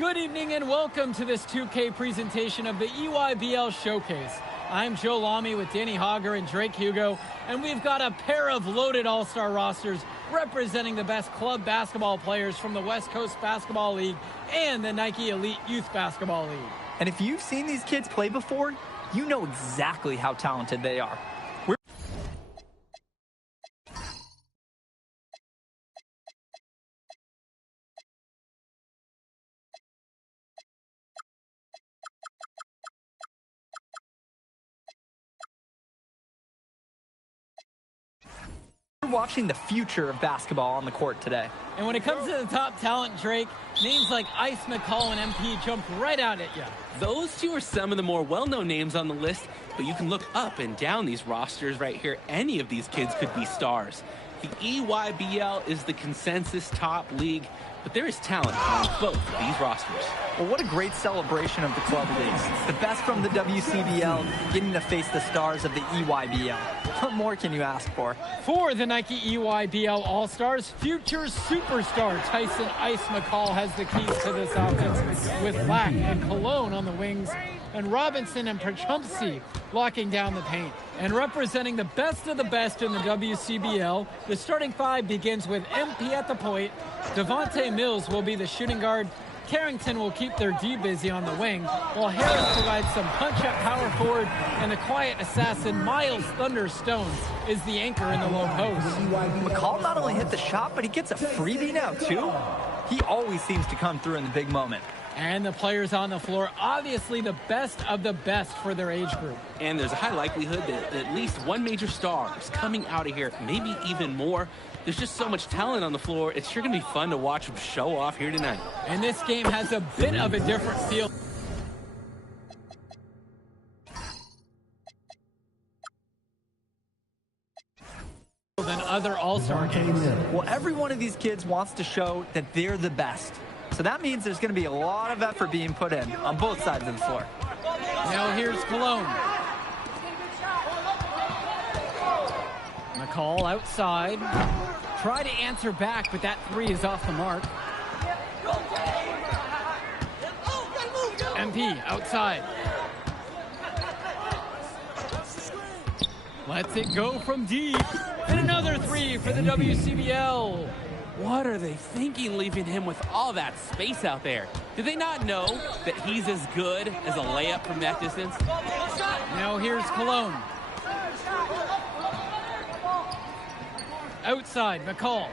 Good evening and welcome to this 2K presentation of the EYBL Showcase. I'm Joe Lamy with Danny Hogger and Drake Hugo, and we've got a pair of loaded All-Star rosters representing the best club basketball players from the West Coast Basketball League and the Nike Elite Youth Basketball League. And if you've seen these kids play before, you know exactly how talented they are. We're watching the future of basketball on the court today. And when it comes to the top talent, Drake, names like Ice McCall and MP jump right out at you. Those two are some of the more well-known names on the list, but you can look up and down these rosters right here. Any of these kids could be stars. The EYBL is the consensus top league, but there is talent on both of these rosters. Well, what a great celebration of the club leagues. The best from the WCBL getting to face the stars of the EYBL. What more can you ask for? For the Nike EYBL All-Stars, future superstar Tyson Ice McCall has the keys to this offense with Lack and Cologne on the wings, and Robinson and Prachumpsky locking down the paint. And representing the best of the best in the WCBL, the starting five begins with MP at the point. Devontae Mills will be the shooting guard. Carrington will keep their D busy on the wing, while Harris provides some punch-up power forward, and the quiet assassin Miles Thunder Stone is the anchor in the low post. McCall not only hit the shot, but he gets a freebie now, too. He always seems to come through in the big moment. And the players on the floor, obviously the best of the best for their age group. And there's a high likelihood that at least one major star is coming out of here, maybe even more. There's just so much talent on the floor. It's sure going to be fun to watch them show off here tonight. And this game has a bit of a different feel than other All-Star games. Well, every one of these kids wants to show that they're the best. So that means there's going to be a lot of effort being put in on both sides of the floor. Now here's Cologne. McCall outside. Try to answer back, but that three is off the mark. MP outside. Lets it go from deep. And another three for the WCBL. What are they thinking leaving him with all that space out there? Do they not know that he's as good as a layup from that distance? Now here's Cologne. Outside, McCall.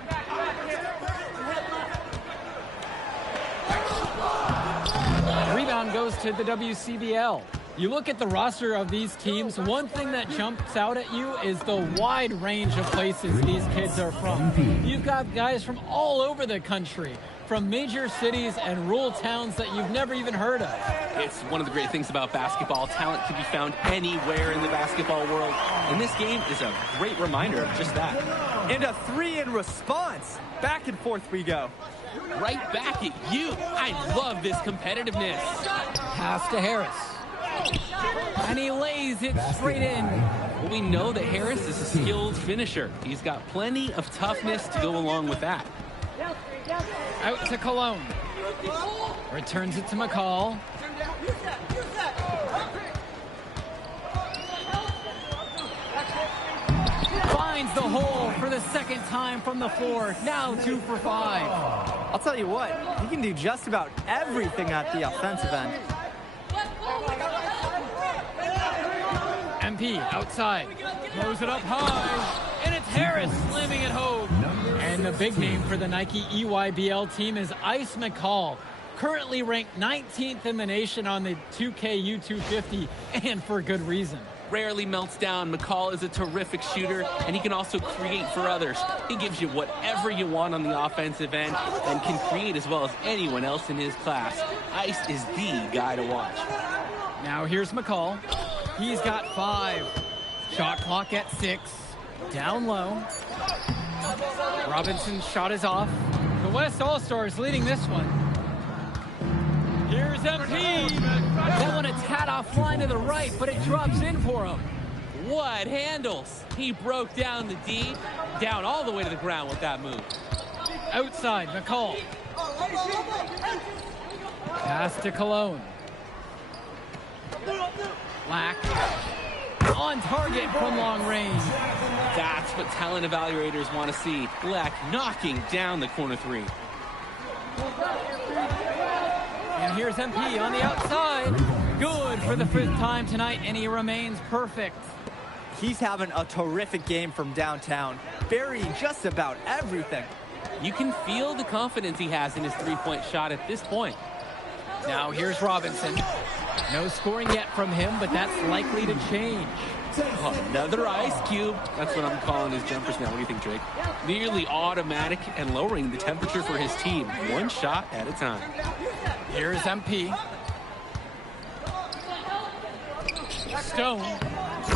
Rebound goes to the WCBL. You look at the roster of these teams, one thing that jumps out at you is the wide range of places these kids are from. You've got guys from all over the country, from major cities and rural towns that you've never even heard of. It's one of the great things about basketball. Talent can be found anywhere in the basketball world, and this game is a great reminder of just that. And a three in response. Back and forth we go. Right back at you. I love this competitiveness. Pass to Harris. And he lays it straight in. Well, we know that Harris is a skilled finisher. He's got plenty of toughness to go along with that. Out to Cologne. Returns it to McCall. Finds the hole for the second time from the floor. Now 2 for 5. I'll tell you what, he can do just about everything at the offensive end. MP outside. Throws it up high. And it's Harris slamming it home. And the big name for the Nike EYBL team is Ice McCall. Currently ranked 19th in the nation on the 2K U250, and for good reason. Rarely melts down. McCall is a terrific shooter, and he can also create for others. He gives you whatever you want on the offensive end and can create as well as anyone else in his class. Ice is the guy to watch. Now here's McCall. He's got 5. Shot clock at 6. Down low. Robinson's shot is off. The West All-Stars leading this one. Here's MP. That one a tad offline to the right, but it drops in for him. What handles? He broke down the D, down all the way to the ground with that move. Outside, McCall. Pass to Cologne. Lack on target from long range. That's what talent evaluators want to see. Lack knocking down the corner three. And here's MP on the outside. Good for the 5th time tonight, and he remains perfect. He's having a terrific game from downtown, burying just about everything. You can feel the confidence he has in his three-point shot at this point. Now here's Robinson. No scoring yet from him, but that's likely to change. Another ice cube. That's what I'm calling his jumpers now. What do you think, Drake? Nearly automatic and lowering the temperature for his team, one shot at a time. Here's MP. Stone.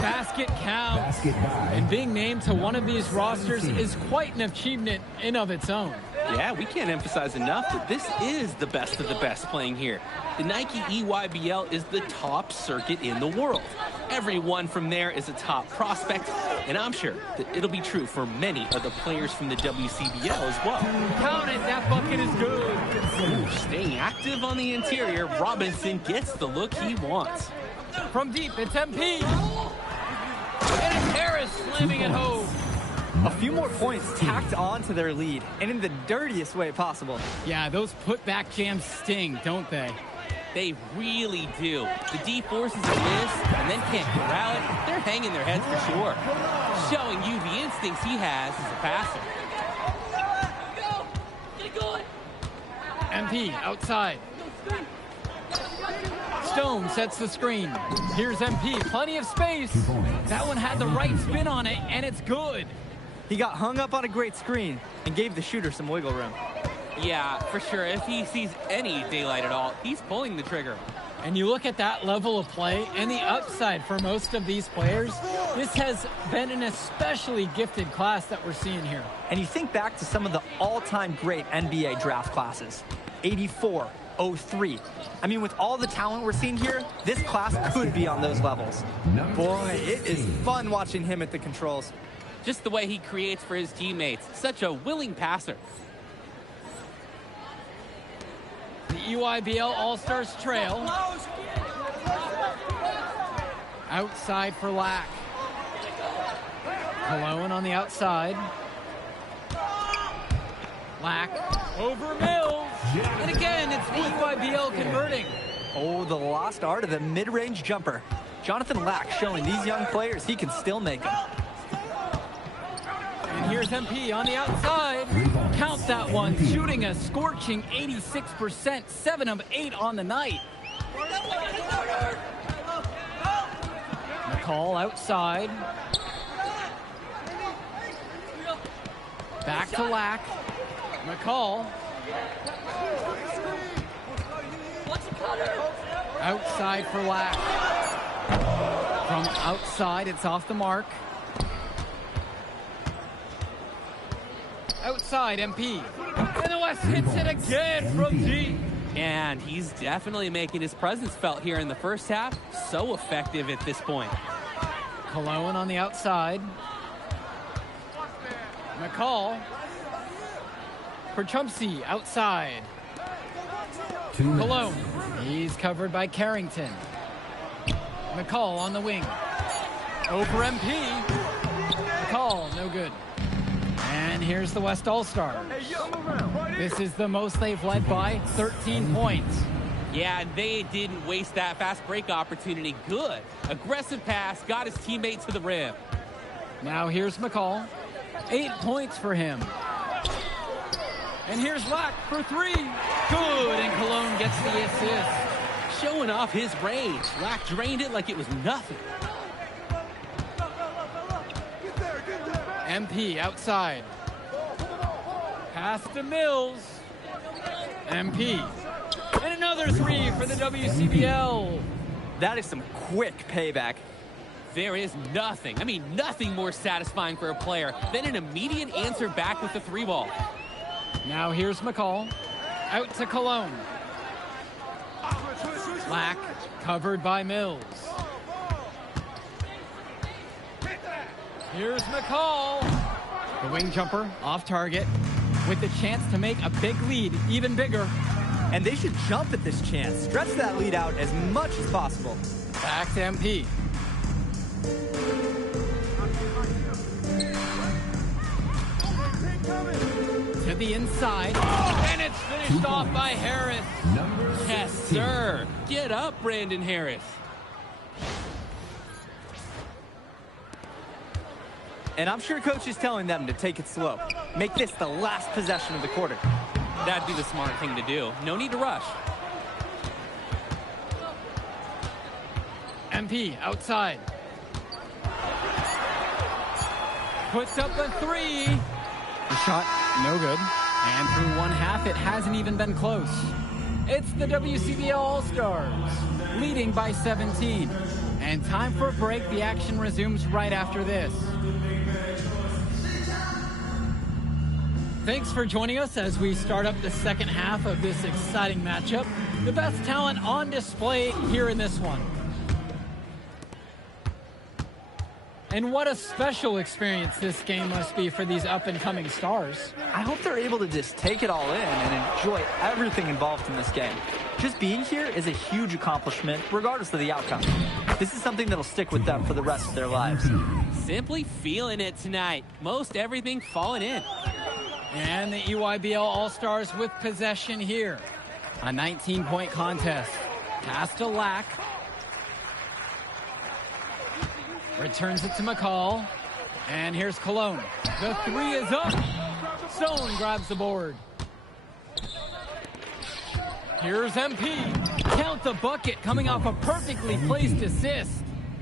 Basket counts. And being named to one of these rosters is quite an achievement in of its own. Yeah, we can't emphasize enough that this is the best of the best playing here. The Nike EYBL is the top circuit in the world. Everyone from there is a top prospect, and I'm sure that it'll be true for many of the players from the WCBL as well. Count it, that bucket is good. Staying active on the interior, Robinson gets the look he wants. From deep, it's MP. And it's Harris slamming it home. A few more points tacked on to their lead, and in the dirtiest way possible. Yeah, those put-back jams sting, don't they? They really do. The D forces a miss and then can't corral it. They're hanging their heads for sure. Showing you the instincts he has as a passer. MP outside. Stone sets the screen. Here's MP, plenty of space. That one had the right spin on it, and it's good. He got hung up on a great screen and gave the shooter some wiggle room. Yeah, for sure. If he sees any daylight at all, he's pulling the trigger. And you look at that level of play and the upside for most of these players, this has been an especially gifted class that we're seeing here. And you think back to some of the all-time great NBA draft classes. 84, 03. I mean, with all the talent we're seeing here, this class could be on those levels. Boy, it is fun watching him at the controls. Just the way he creates for his teammates. Such a willing passer. The EYBL All-Stars trail. Outside for Lack. Cologne on the outside. Lack over Mills. And again, it's the EYBL converting. Oh, the lost art of the mid-range jumper. Jonathan Lack showing these young players he can still make them. And here's MP on the outside. Count that one, shooting a scorching 86%, 7 of 8 on the night. McCall outside. Back to Lack. McCall. Outside for Lack. From outside, it's off the mark. Outside, MP. And the West hits it again from deep. And he's definitely making his presence felt here in the first half. So effective at this point. Cologne on the outside. McCall. For Trumpsy, outside. Cologne. He's covered by Carrington. McCall on the wing. Over MP. McCall, no good. And here's the West All-Star. This is the most they've led by, 13 points. Yeah, they didn't waste that fast break opportunity. Good. Aggressive pass, got his teammate to the rim. Now here's McCall. 8 points for him. And here's Lack for 3. Good, and Cologne gets the assist. Showing off his range. Lack drained it like it was nothing. MP outside. Pass to Mills. MP. And another 3 for the WCBL. That is some quick payback. There is nothing, I mean nothing more satisfying for a player than an immediate answer back with the 3-ball. Now here's McCall. Out to Cologne. Lack covered by Mills. Here's McCall. The wing jumper off target with the chance to make a big lead even bigger. And they should jump at this chance. Stretch that lead out as much as possible. Back to MP. To the inside. And it's finished off by Harris. Yes, sir. Get up, Brandon Harris. And I'm sure coach is telling them to take it slow. Make this the last possession of the quarter. That'd be the smart thing to do. No need to rush. MP outside. Puts up a three. The shot, no good. And through one half, it hasn't even been close. It's the WCBL All-Stars, leading by 17. And time for a break. The action resumes right after this. Thanks for joining us as we start up the second half of this exciting matchup. The best talent on display here in this one. And what a special experience this game must be for these up-and-coming stars. I hope they're able to just take it all in and enjoy everything involved in this game. Just being here is a huge accomplishment, regardless of the outcome. This is something that'll stick with them for the rest of their lives. Simply feeling it tonight. Most everything falling in. And the EYBL All-Stars with possession here. A 19-point contest. Pass to Lack. Returns it to McCall. And here's Cologne. The three is up. Stone grabs the board. Here's MP. Count the bucket coming off a perfectly placed assist.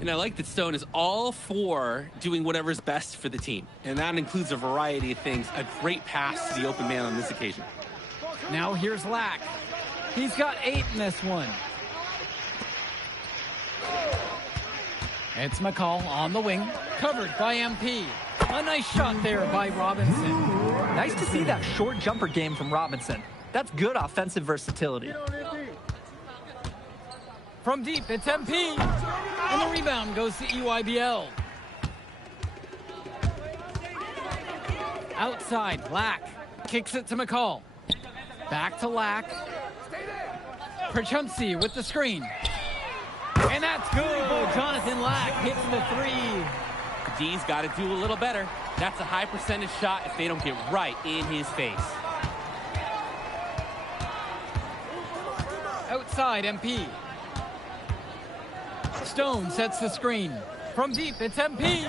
And I like that Stone is all for doing whatever's best for the team. And that includes a variety of things. A great pass to the open man on this occasion. Now here's Lack. He's got 8 in this one. It's McCall on the wing, covered by MP. A nice shot there by Robinson. Nice to see that short jumper game from Robinson. That's good offensive versatility. From deep, it's MP. And the rebound goes to EYBL. Outside, Lack kicks it to McCall. Back to Lack. Perchumsey with the screen. And that's good. Jonathan Lack hits the three. D's got to do a little better. That's a high percentage shot if they don't get right in his face. Outside, MP. Stone sets the screen. From deep, it's MP.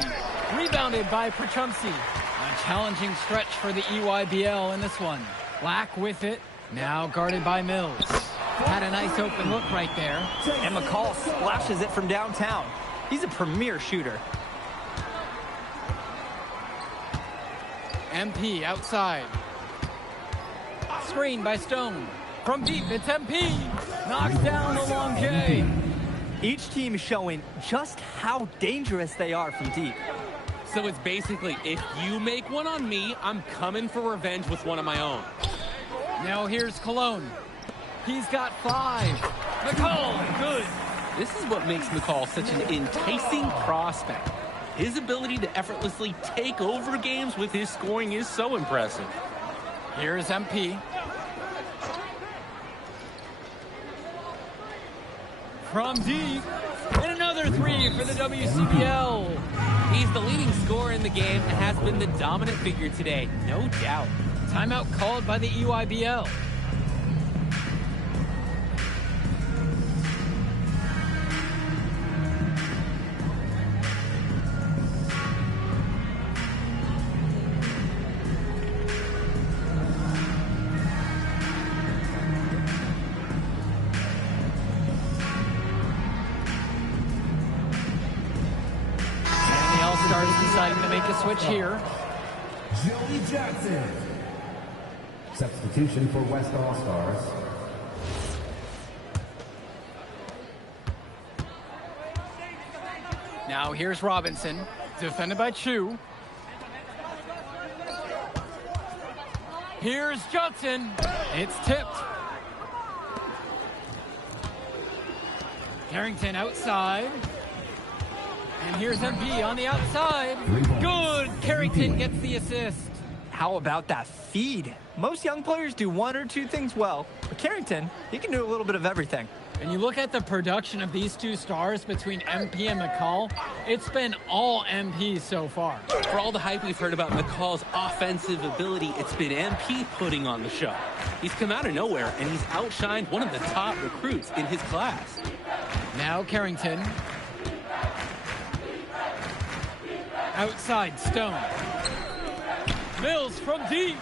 Rebounded by Perchumsey. A challenging stretch for the EYBL in this one. Lack with it. Now guarded by Mills. Had a nice open look right there. And McCall splashes it from downtown. He's a premier shooter. MP outside. Screen by Stone. From deep, it's MP. Knocks down the long J. Each team is showing just how dangerous they are from deep. So it's basically, if you make one on me, I'm coming for revenge with one of my own. Now here's Cologne. He's got 5. McCall, good. This is what makes McCall such an enticing prospect. His ability to effortlessly take over games with his scoring is so impressive. Here's MP. From deep. And another 3 for the WCBL. He's the leading scorer in the game and has been the dominant figure today, no doubt. Timeout called by the EYBL. Deciding to make a switch here. Joey Johnson. Substitution for West All-Stars. Now here's Robinson, defended by Chu. Here's Johnson. It's tipped. Carrington outside. And here's MP on the outside. Good. Carrington gets the assist. How about that feed? Most young players do one or two things well, but Carrington, he can do a little bit of everything. And you look at the production of these two stars between MP and McCall, it's been all MP so far. For all the hype we've heard about McCall's offensive ability, it's been MP putting on the show. He's come out of nowhere, and he's outshined one of the top recruits in his class. Now Carrington. Outside Stone. Mills from deep.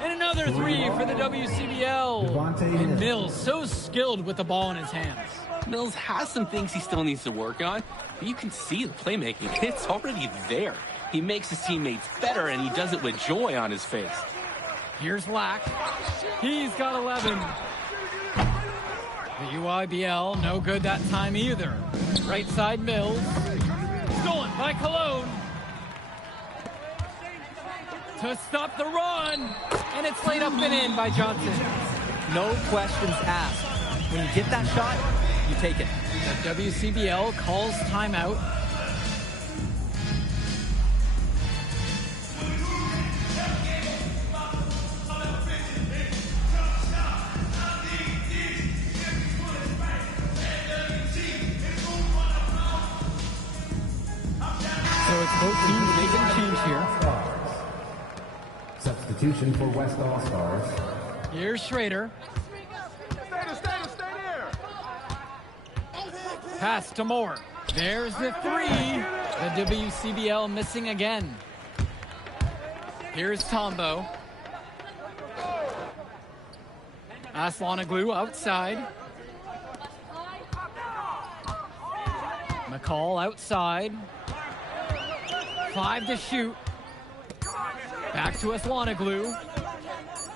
And another three for the WCBL. And Mills so skilled with the ball in his hands. Mills has some things he still needs to work on, but you can see the playmaking. It's already there. He makes his teammates better, and he does it with joy on his face. Here's Lack. He's got 11. The UIBL, no good that time either. Right side Mills. Stolen by Cologne. To stop the run. And it's laid up and in by Johnson. No questions asked. When you get that shot, you take it. The WCBL calls timeout. So it's both teams making a change here. Substitution for West All-Stars. Here's Schrader. Pass to Moore. There's the three. The WCBL missing again. Here's Tombo. Aslanoglu outside. McCall outside. 5 to shoot. Back to Aslanoglu.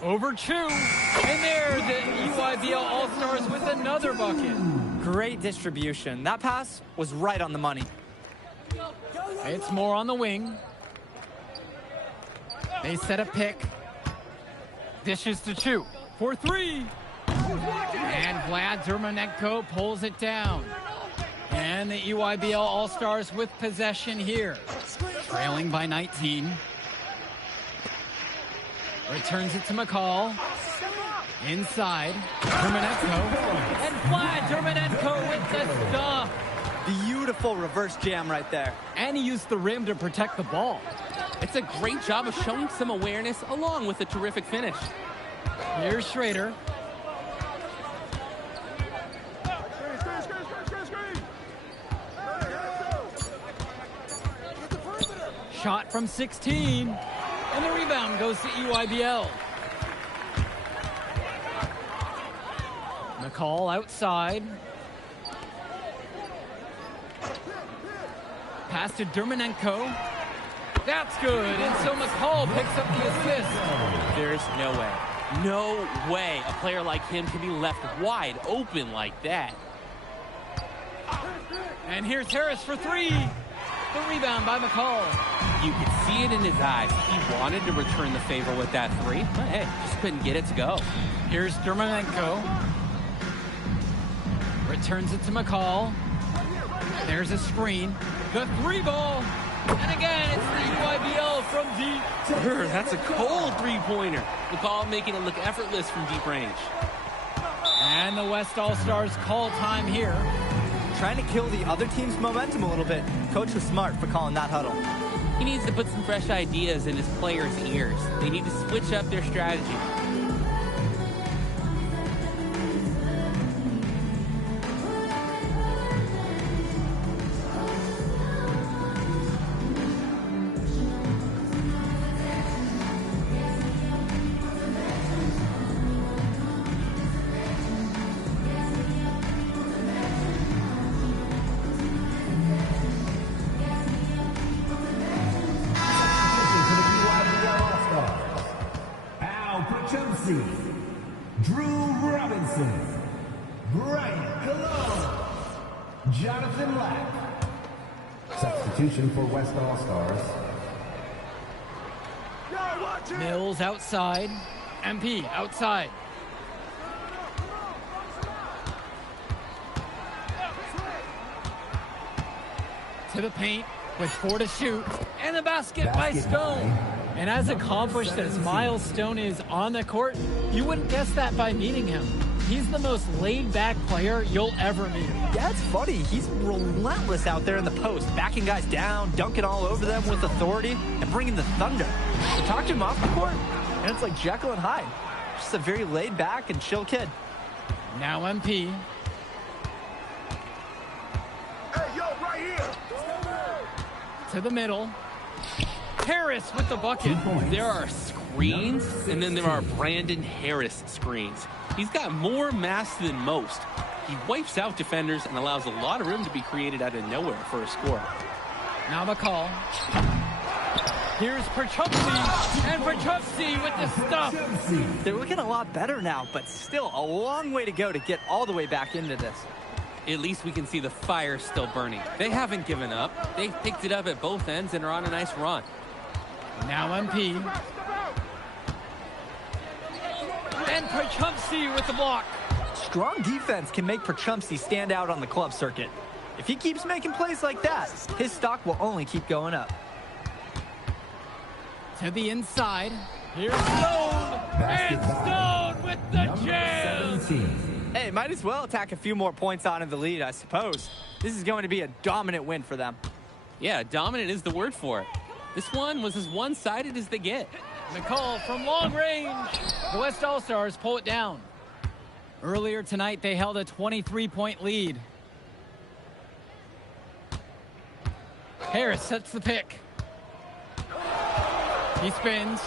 Over Chu. And there, the UIBL All-Stars with another bucket. Great distribution. That pass was right on the money. It's Moore on the wing. They set a pick. Dishes to Chu for three. And Vlad Dermanenko pulls it down. And the EYBL All-Stars with possession here. Trailing by 19. Returns it to McCall. Inside. Dermanenko. And Vlad Dermanenko with the stop. Beautiful reverse jam right there. And he used the rim to protect the ball. It's a great job of showing some awareness along with a terrific finish. Here's Schrader. Shot from 16. And the rebound goes to EYBL. McCall outside. Pass to Dermanenko. That's good. And so McCall picks up the assist. There's no way a player like him can be left wide open like that. And here's Harris for three. The rebound by McCall. You could see it in his eyes. He wanted to return the favor with that three, but hey, just couldn't get it to go. Here's Dermanenko. Returns it to McCall. There's a screen. The three ball. And again, it's the UIBL from deep. That's a cold three-pointer. McCall making it look effortless from deep range. And the West All-Stars call time here. Trying to kill the other team's momentum a little bit. Coach was smart for calling that huddle. He needs to put some fresh ideas in his players' ears. They need to switch up their strategy. Drew Robinson, Brian Cologne, Jonathan Lack. Substitution for West All-Stars. Mills outside. MP outside. To the paint with 4 to shoot. And the basket by Stone. And as accomplished as Miles Stone is on the court, you wouldn't guess that by meeting him. He's the most laid-back player you'll ever meet. Yeah, it's funny. He's relentless out there in the post, backing guys down, dunking all over them with authority, and bringing the thunder. But talk to him off the court, and it's like Jekyll and Hyde. Just a very laid-back and chill kid. Now MP. Hey, yo, right here. To the middle. Harris with the bucket. There are screens, and then there are Brandon Harris screens. He's got more mass than most. He wipes out defenders and allows a lot of room to be created out of nowhere for a score. Now McCall. Here's Perchupsey, and Perchupsey with the stuff. They're looking a lot better now, but still a long way to go to get all the way back into this. At least we can see the fire still burning. They haven't given up. They've picked it up at both ends and are on a nice run. Now MP. And Perchupsey with the block. Strong defense can make Perchupsey stand out on the club circuit. If he keeps making plays like that, his stock will only keep going up. To the inside. Here's Stone. And Stone with the jam. Hey, might as well attack a few more points on in the lead, I suppose. This is going to be a dominant win for them. Yeah, dominant is the word for it. This one was as one-sided as they get. McCall from long range. The West All-Stars pull it down. Earlier tonight, they held a 23-point lead. Harris sets the pick. He spins.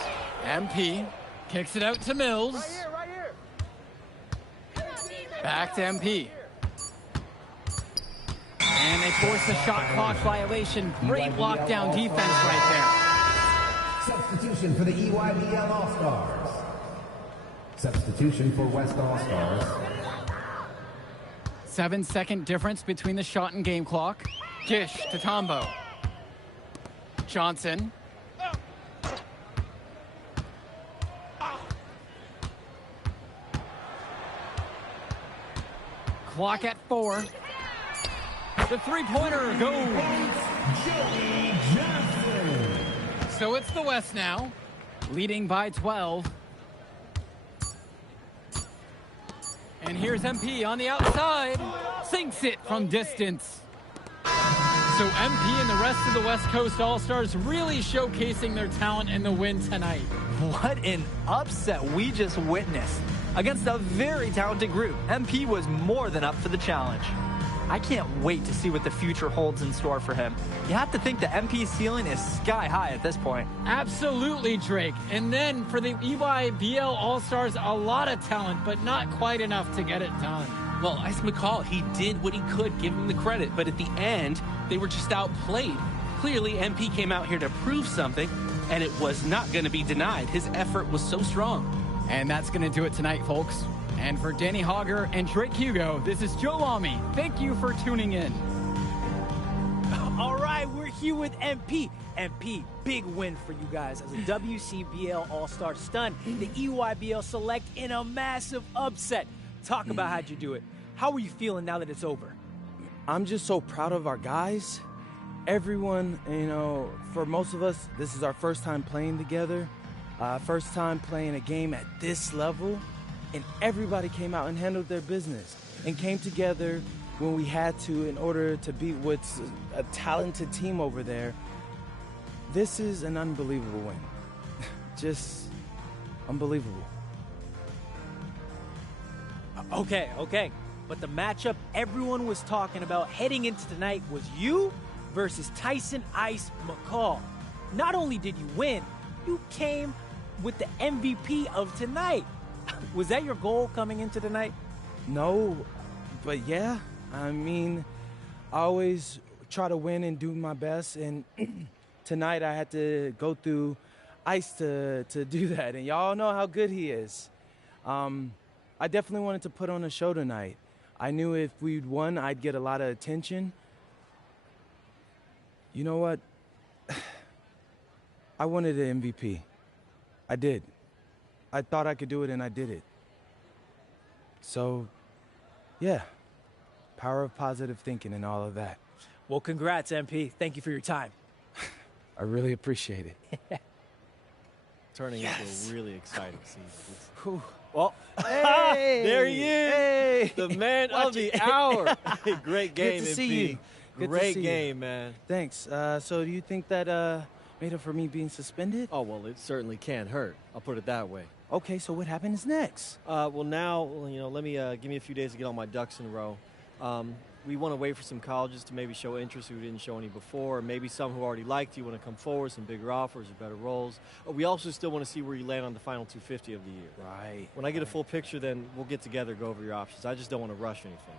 MP kicks it out to Mills. Right here. Back to MP. And they force a shot clock violation. Great lockdown defense right there. Substitution for the EYBL All-Stars. Substitution for West All-Stars. 7-second difference between the shot and game clock. Dish to Tombo. Johnson. Clock at 4. The three-pointer goes. So it's the West now, leading by 12. And here's MP on the outside. Sinks it from distance. So MP and the rest of the West Coast All-Stars really showcasing their talent in the win tonight. What an upset we just witnessed. Against a very talented group, MP was more than up for the challenge. I can't wait to see what the future holds in store for him. You have to think the MP ceiling is sky high at this point. Absolutely, Drake. And then for the EYBL All-Stars, a lot of talent, but not quite enough to get it done. Well, Ice McCall, he did what he could, give him the credit, but at the end, they were just outplayed. Clearly, MP came out here to prove something, and it was not going to be denied. His effort was so strong. And that's going to do it tonight, folks. And for Danny Hogger and Drake Hugo, this is Joe Lamy. Thank you for tuning in. All right, we're here with MP. MP, big win for you guys as a WCBL All-Star stun. The EYBL Select in a massive upset. Talk about how'd you do it. How are you feeling now that it's over? I'm just so proud of our guys. Everyone, you know, for most of us, this is our first time playing together. First time playing a game at this level. And everybody came out and handled their business and came together when we had to in order to beat what's a talented team over there. This is an unbelievable win. Just unbelievable. Okay. But the matchup everyone was talking about heading into tonight was you versus Tyson Ice McCall. Not only did you win, you came with the MVP of tonight. Was that your goal coming into tonight? No, but yeah. I mean, I always try to win and do my best, and tonight I had to go through Ice to do that, and y'all know how good he is. I definitely wanted to put on a show tonight. I knew if we'd won, I'd get a lot of attention. You know what? I wanted an MVP. I did. I thought I could do it, and I did it. So, yeah, power of positive thinking and all of that. Well, congrats, MP. Thank you for your time. I really appreciate it. turning into a really exciting season. Whew. Oh, Hey! there he is, Hey! the man of the hour. Great game, Good to see MP. you. Good to Great see you. game, man. Thanks. So do you think that made up for me being suspended? Oh, well, it certainly can't hurt. I'll put it that way. Okay, so what happens next? Well, now, let me give me a few days to get all my ducks in a row. We want to wait for some colleges to maybe show interest who didn't show any before, or maybe some who already liked you want to come forward, some bigger offers or better roles. We also still want to see where you land on the final 250 of the year. Right. When I get a full picture, then we'll get together, go over your options. I just don't want to rush anything,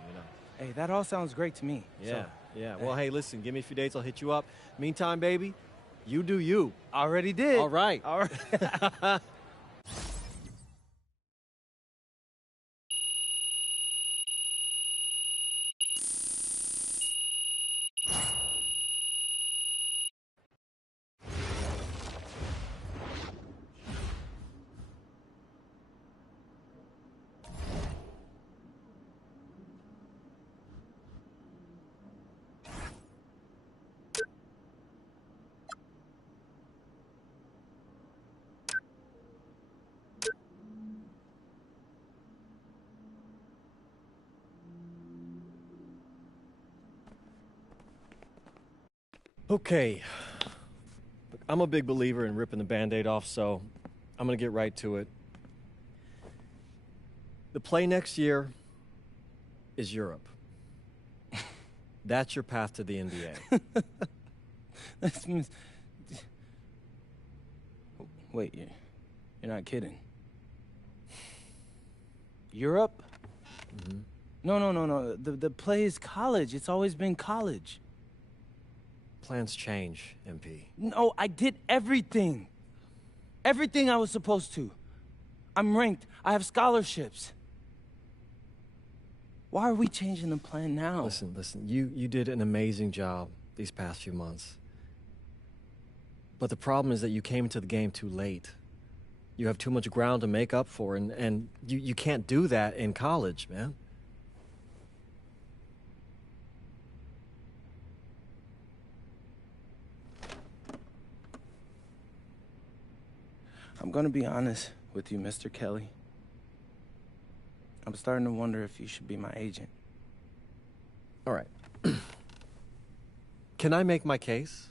Hey, that all sounds great to me. Yeah, So, yeah. Well, hey, listen, give me a few days, I'll hit you up. Meantime, baby, you do you. already did. All right. All right. Okay. Look, I'm a big believer in ripping the Band-Aid off, so I'm going to get right to it. The play next year is Europe. That's your path to the NBA. That means- Wait, you're not kidding. Europe? Mm-hmm. No. The play is college. It's always been college. Plans change, MP. No, I did everything. Everything I was supposed to. I'm ranked. I have scholarships. Why are we changing the plan now? Listen, you did an amazing job these past few months. But the problem is that you came into the game too late. You have too much ground to make up for, and you can't do that in college, man. I'm gonna be honest with you, Mr. Kelly. I'm starting to wonder if you should be my agent. All right. Can I make my case?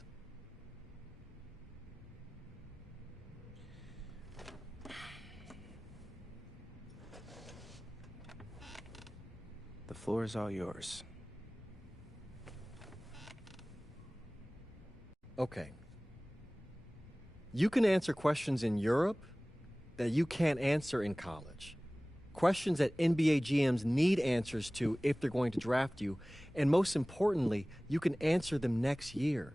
The floor is all yours. Okay. You can answer questions in Europe that you can't answer in college. Questions that NBA GMs need answers to if they're going to draft you. And most importantly, you can answer them next year.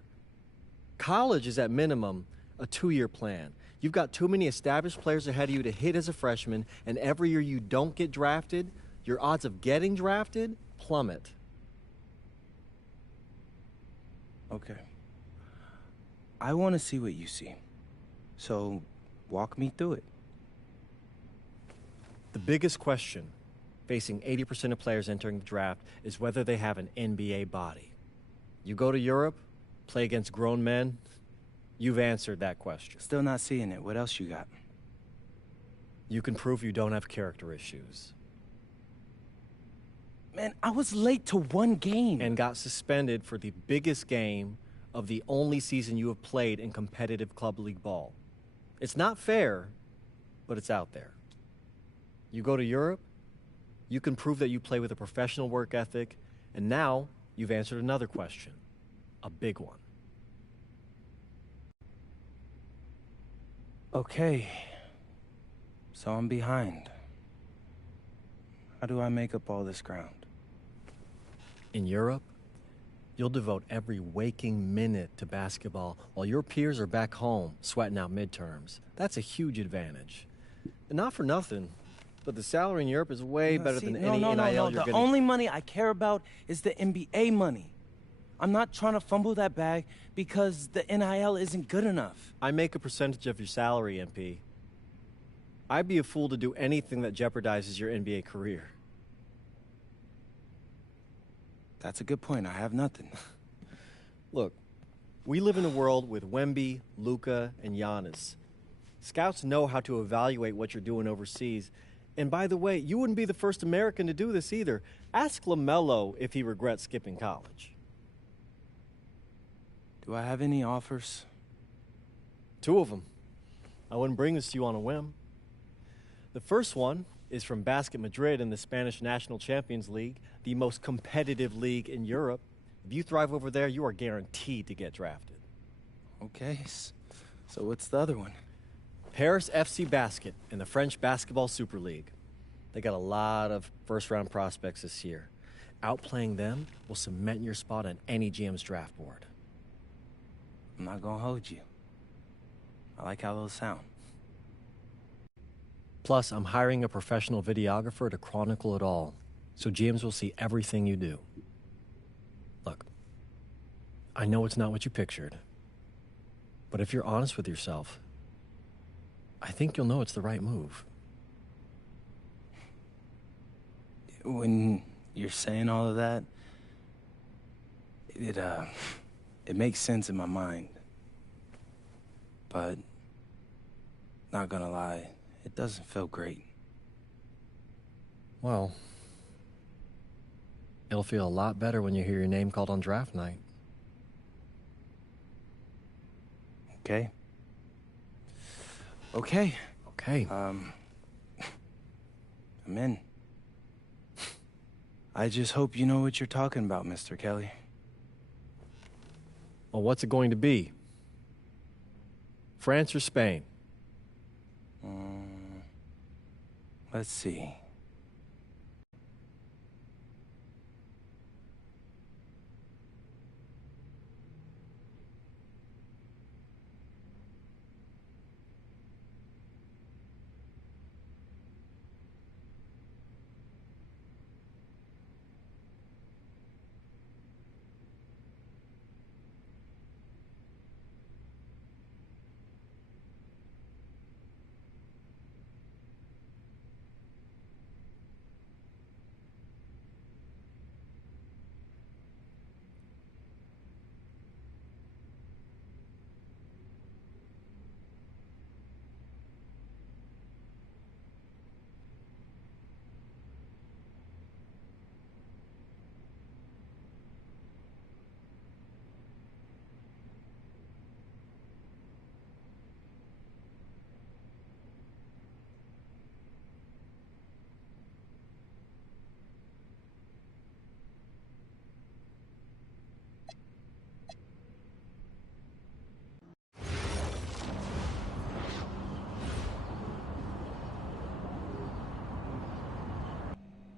College is at minimum a 2-year plan. You've got too many established players ahead of you to hit as a freshman, and every year you don't get drafted, your odds of getting drafted plummet. Okay. I want to see what you see. So, walk me through it. The biggest question facing 80% of players entering the draft is whether they have an NBA body. You go to Europe, play against grown men, you've answered that question. Still not seeing it. What else you got? You can prove you don't have character issues. Man, I was late to one game. And got suspended for the biggest game of the only season you have played in competitive club league ball. It's not fair, but it's out there. You go to Europe, you can prove that you play with a professional work ethic, and now you've answered another question, a big one. Okay. So I'm behind. How do I make up all this ground? In Europe, you'll devote every waking minute to basketball while your peers are back home sweating out midterms. That's a huge advantage. And not for nothing, but the salary in Europe is way better than any NIL you're The getting. only money I care about is the NBA money. I'm not trying to fumble that bag because the NIL isn't good enough. I make a percentage of your salary, MP. I'd be a fool to do anything that jeopardizes your NBA career. That's a good point. I have nothing. Look, we live in a world with Wemby, Luka, and Giannis. Scouts know how to evaluate what you're doing overseas. And by the way, you wouldn't be the first American to do this either. Ask LaMelo if he regrets skipping college. Do I have any offers? 2 of them. I wouldn't bring this to you on a whim. The first one is from Basket Madrid in the Spanish National Champions League, the most competitive league in Europe. If you thrive over there, you are guaranteed to get drafted. Okay, so what's the other one? Paris FC Basket in the French Basketball Super League. They got a lot of first-round prospects this year. Outplaying them will cement your spot on any GM's draft board. I'm not gonna hold you. I like how those sound. Plus, I'm hiring a professional videographer to chronicle it all, so GMs will see everything you do. Look, I know it's not what you pictured, but if you're honest with yourself, I think you'll know it's the right move. When you're saying all of that, it makes sense in my mind. But, not gonna lie, it doesn't feel great. Well, it'll feel a lot better when you hear your name called on draft night. Okay? Okay. Okay. I'm in. I just hope you know what you're talking about, Mr. Kelly. Well, what's it going to be? France or Spain? Let's see.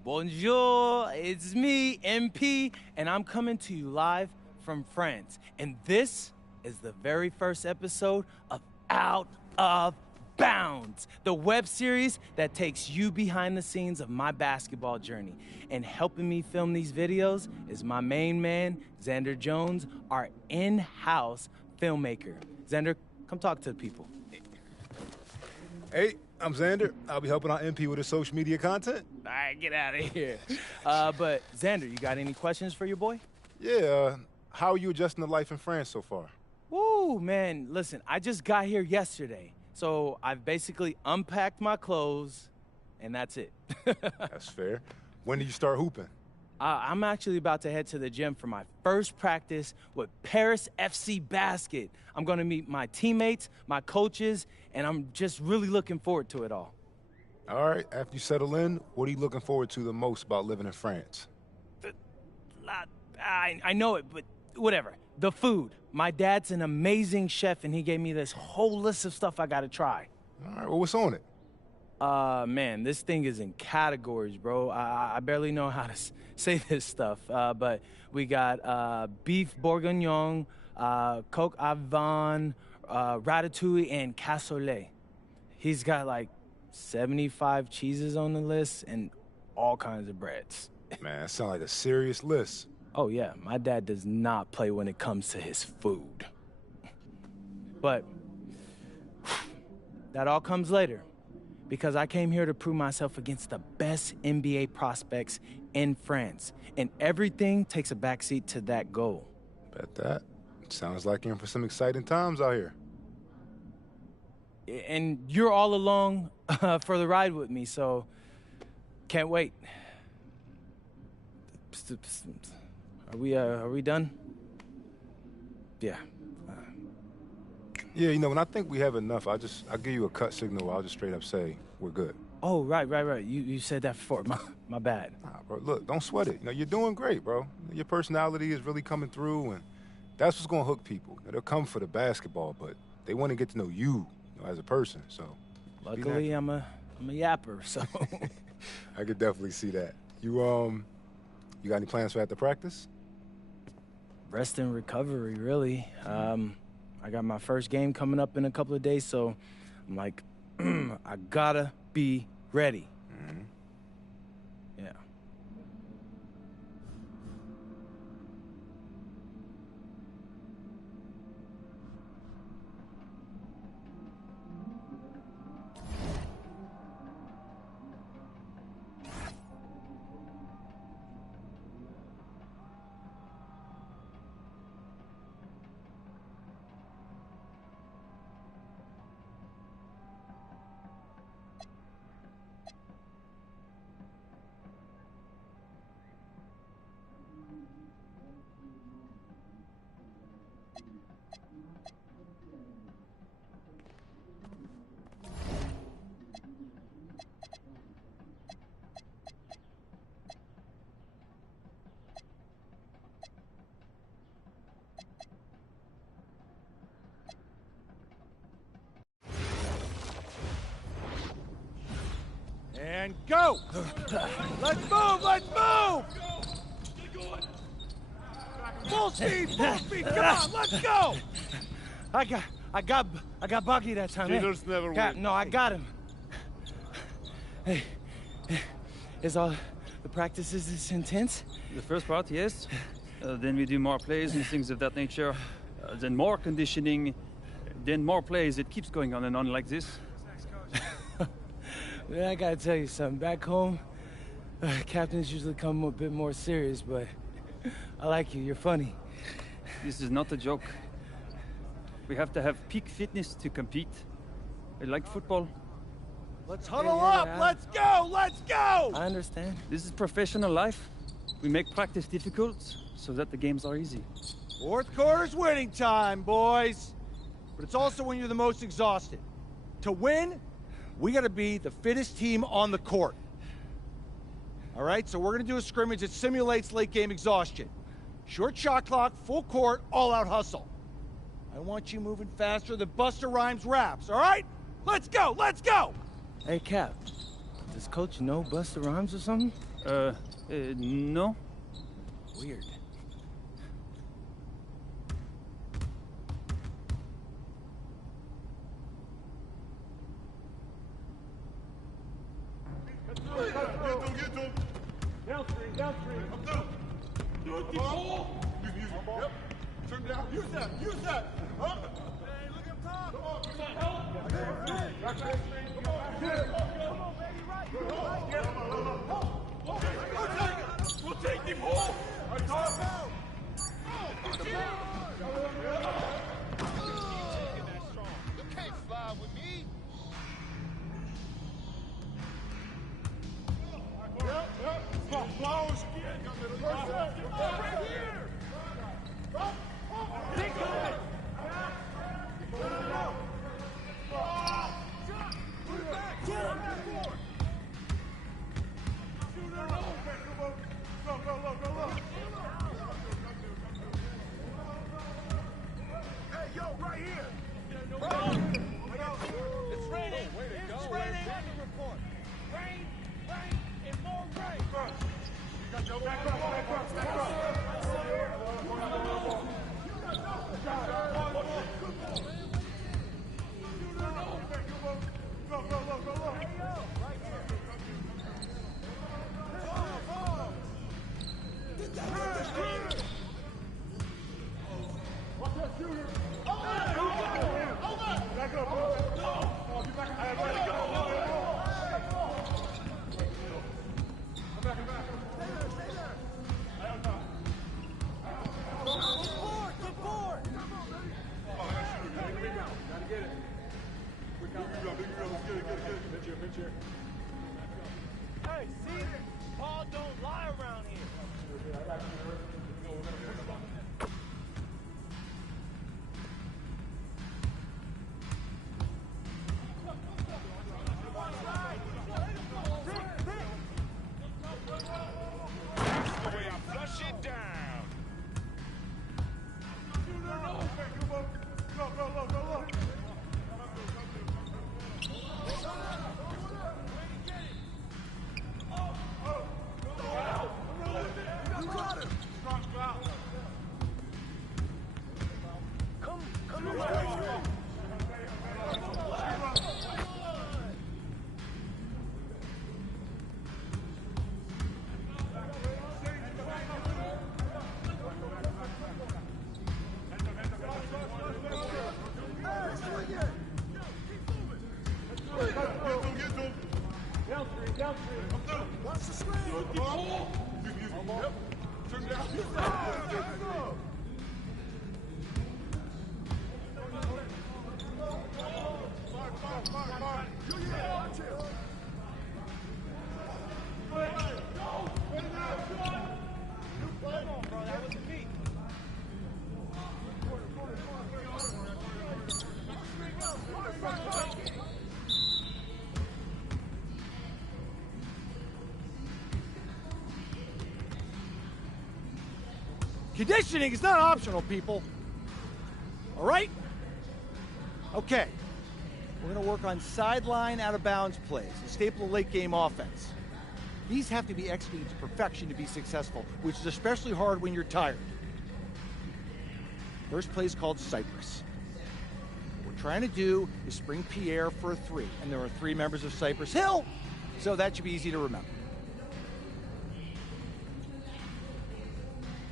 Bonjour, it's me, MP, and I'm coming to you live from France. And this is the very first episode of Out of Bounds, the web series that takes you behind the scenes of my basketball journey. And helping me film these videos is my main man, Xander Jones, our in-house filmmaker. Xander, come talk to the people. Hey, I'm Xander. I'll be helping out MP with his social media content. All right, get out of here. But Xander, you got any questions for your boy? Yeah, how are you adjusting to life in France so far? Woo, man, listen, I just got here yesterday. So I've basically unpacked my clothes, and that's it. That's fair. When did you start hooping? I'm actually about to head to the gym for my first practice with Paris FC Basket. I'm gonna meet my teammates, my coaches, and I'm just really looking forward to it all. All right, after you settle in, what are you looking forward to the most about living in France? I know it, but whatever. The food. My dad's an amazing chef, and he gave me this whole list of stuff I gotta try. All right, well, what's on it? Man, this thing is in categories, bro. I barely know how to say this stuff. But we got beef bourguignon, coq au vin, ratatouille, and cassoulet. He's got like 75 cheeses on the list and all kinds of breads. Man, that sounds like a serious list. Oh, yeah, my dad does not play when it comes to his food. But that all comes later, because I came here to prove myself against the best NBA prospects in France, and everything takes a backseat to that goal. Bet that. Sounds like you're in for some exciting times out here. and you're all along for the ride with me, so can't wait. Are we done? Yeah. Yeah, you know, when I think we have enough, I'll give you a cut signal. I'll just straight up say we're good. Oh, right. You said that before. My bad. Nah, bro, look, don't sweat it. You know, you're doing great, bro. Your personality is really coming through, and that's what's gonna hook people. They'll come for the basketball, but they want to get to know you, as a person. So, luckily, I'm a yapper, so. I could definitely see that. You got any plans for after practice? Rest and recovery, really. I got my first game coming up in a couple of days, so I'm like, I gotta be ready. Mm-hmm. Yeah. And go! Let's move! Let's move! Full speed! Full speed! Come on! Let's go! I got Bucky that time. Cheaters never win. No, I got him. Hey, is all the practices this intense? The first part, yes. Then we do more plays and things of that nature. Then more conditioning. Then more plays. It keeps going on and on like this. Man, I gotta tell you something. Back home, captains usually come a bit more serious, but I like you. You're funny. This is not a joke. We have to have peak fitness to compete. I like football. Let's huddle up! Let's go! Let's go! I understand. This is professional life. We make practice difficult so that the games are easy. Fourth quarter's winning time, boys. But it's also when you're the most exhausted. To win, we gotta be the fittest team on the court. All right, so we're gonna do a scrimmage that simulates late game exhaustion. Short shot clock, full court, all out hustle. I want you moving faster than Busta Rhymes raps, all right? Let's go, let's go! Hey, Cap, does Coach know Busta Rhymes or something? No. Weird. Use that! Huh? Hey, look at top! Come on, baby, right! We'll take him home! You can't fly with me! Yep. Flowers again! Right here! Take it! Hey, yo, right here! It's raining! It's raining! Rain, and more rain! Back up! Conditioning is not optional, people. All right? Okay. We're going to work on sideline out-of-bounds plays, a staple of late-game offense. These have to be executed to perfection to be successful, which is especially hard when you're tired. First play is called Cypress. What we're trying to do is spring Pierre for a 3, and there are 3 members of Cypress Hill, so that should be easy to remember.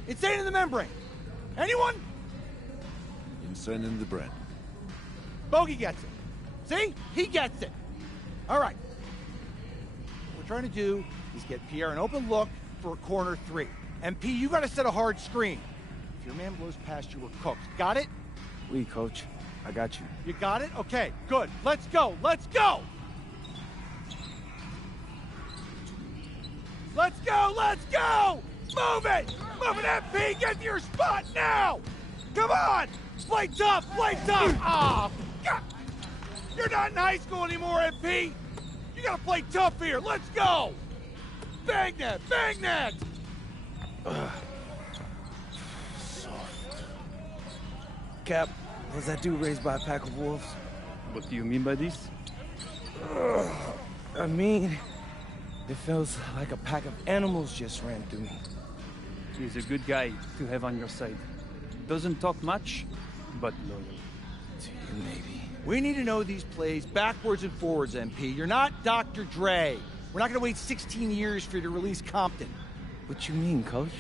Insane in the membrane. Anyone? Insane in the brain. Bogey gets it. See? He gets it. All right. What we're trying to do is get Pierre an open look for a corner 3. MP, you got to set a hard screen. If your man blows past you, we're cooked. Got it? Oui, coach. I got you. You got it? Okay, good. Let's go. Let's go. Let's go. Let's go. Move it! Move it, MP! Get to your spot now! Come on! Play tough! Play tough! Ah, God! You're not in high school anymore, MP! You gotta play tough here! Let's go! Bang that! Bang that! Soft. Cap, was that dude raised by a pack of wolves? What do you mean by this? I mean, it feels like a pack of animals just ran through me. He's a good guy to have on your side. Doesn't talk much, but loyal. To you, maybe. We need to know these plays backwards and forwards, MP. You're not Dr. Dre. We're not gonna wait 16 years for you to release Compton. What you mean, coach?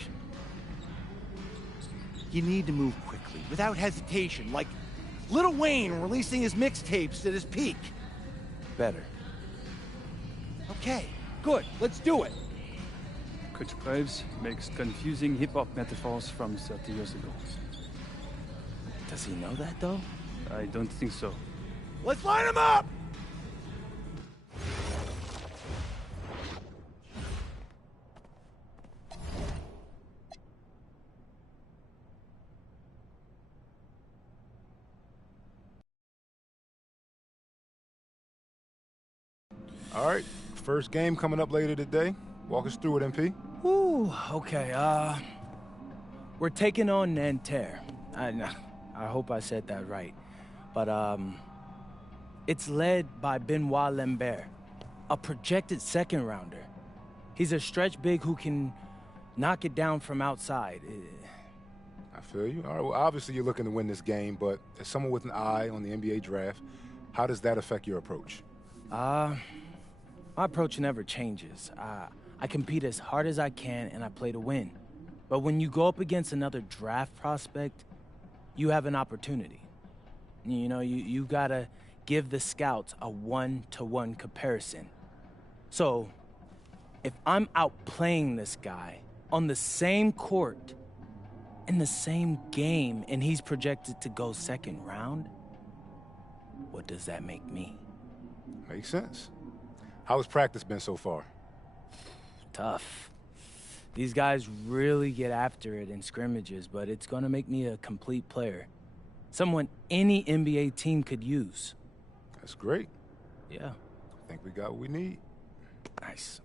You need to move quickly, without hesitation, like Lil Wayne releasing his mixtapes at his peak. Better. Okay, good. Let's do it. Coach Graves makes confusing hip-hop metaphors from 30 years ago. Does he know that, though? I don't think so. Let's line them up! All right, first game coming up later today. Walk us through it, MP. Ooh, okay, we're taking on Nanterre. I hope I said that right. But, it's led by Benoit Lambert, a projected second-rounder. He's a stretch big who can knock it down from outside. I feel you. All right, well, obviously you're looking to win this game, but as someone with an eye on the NBA draft, how does that affect your approach? My approach never changes. I compete as hard as I can, and I play to win. But when you go up against another draft prospect, you have an opportunity. You know, you gotta give the scouts a one-to-one comparison. So, if I'm outplaying this guy on the same court, in the same game, and he's projected to go second round, what does that make me? Makes sense. How has practice been so far? Tough. These guys really get after it in scrimmages, but it's gonna make me a complete player. Someone any NBA team could use. That's great. Yeah. I think we got what we need. Nice.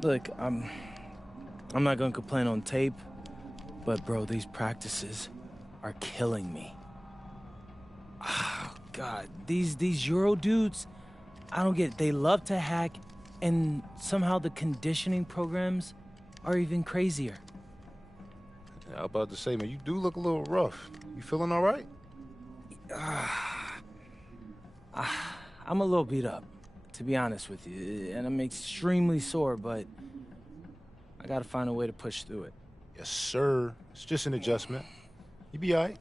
Look, I'm not gonna complain on tape, but bro, these practices are killing me. Oh, God, these Euro dudes, I don't get it. They love to hack, and somehow the conditioning programs are even crazier. Yeah, I was about to say, man, you do look a little rough. You feeling all right? I'm a little beat up, to be honest with you, and I'm extremely sore, but I gotta find a way to push through it. Yes, sir. It's just an adjustment. You be all right.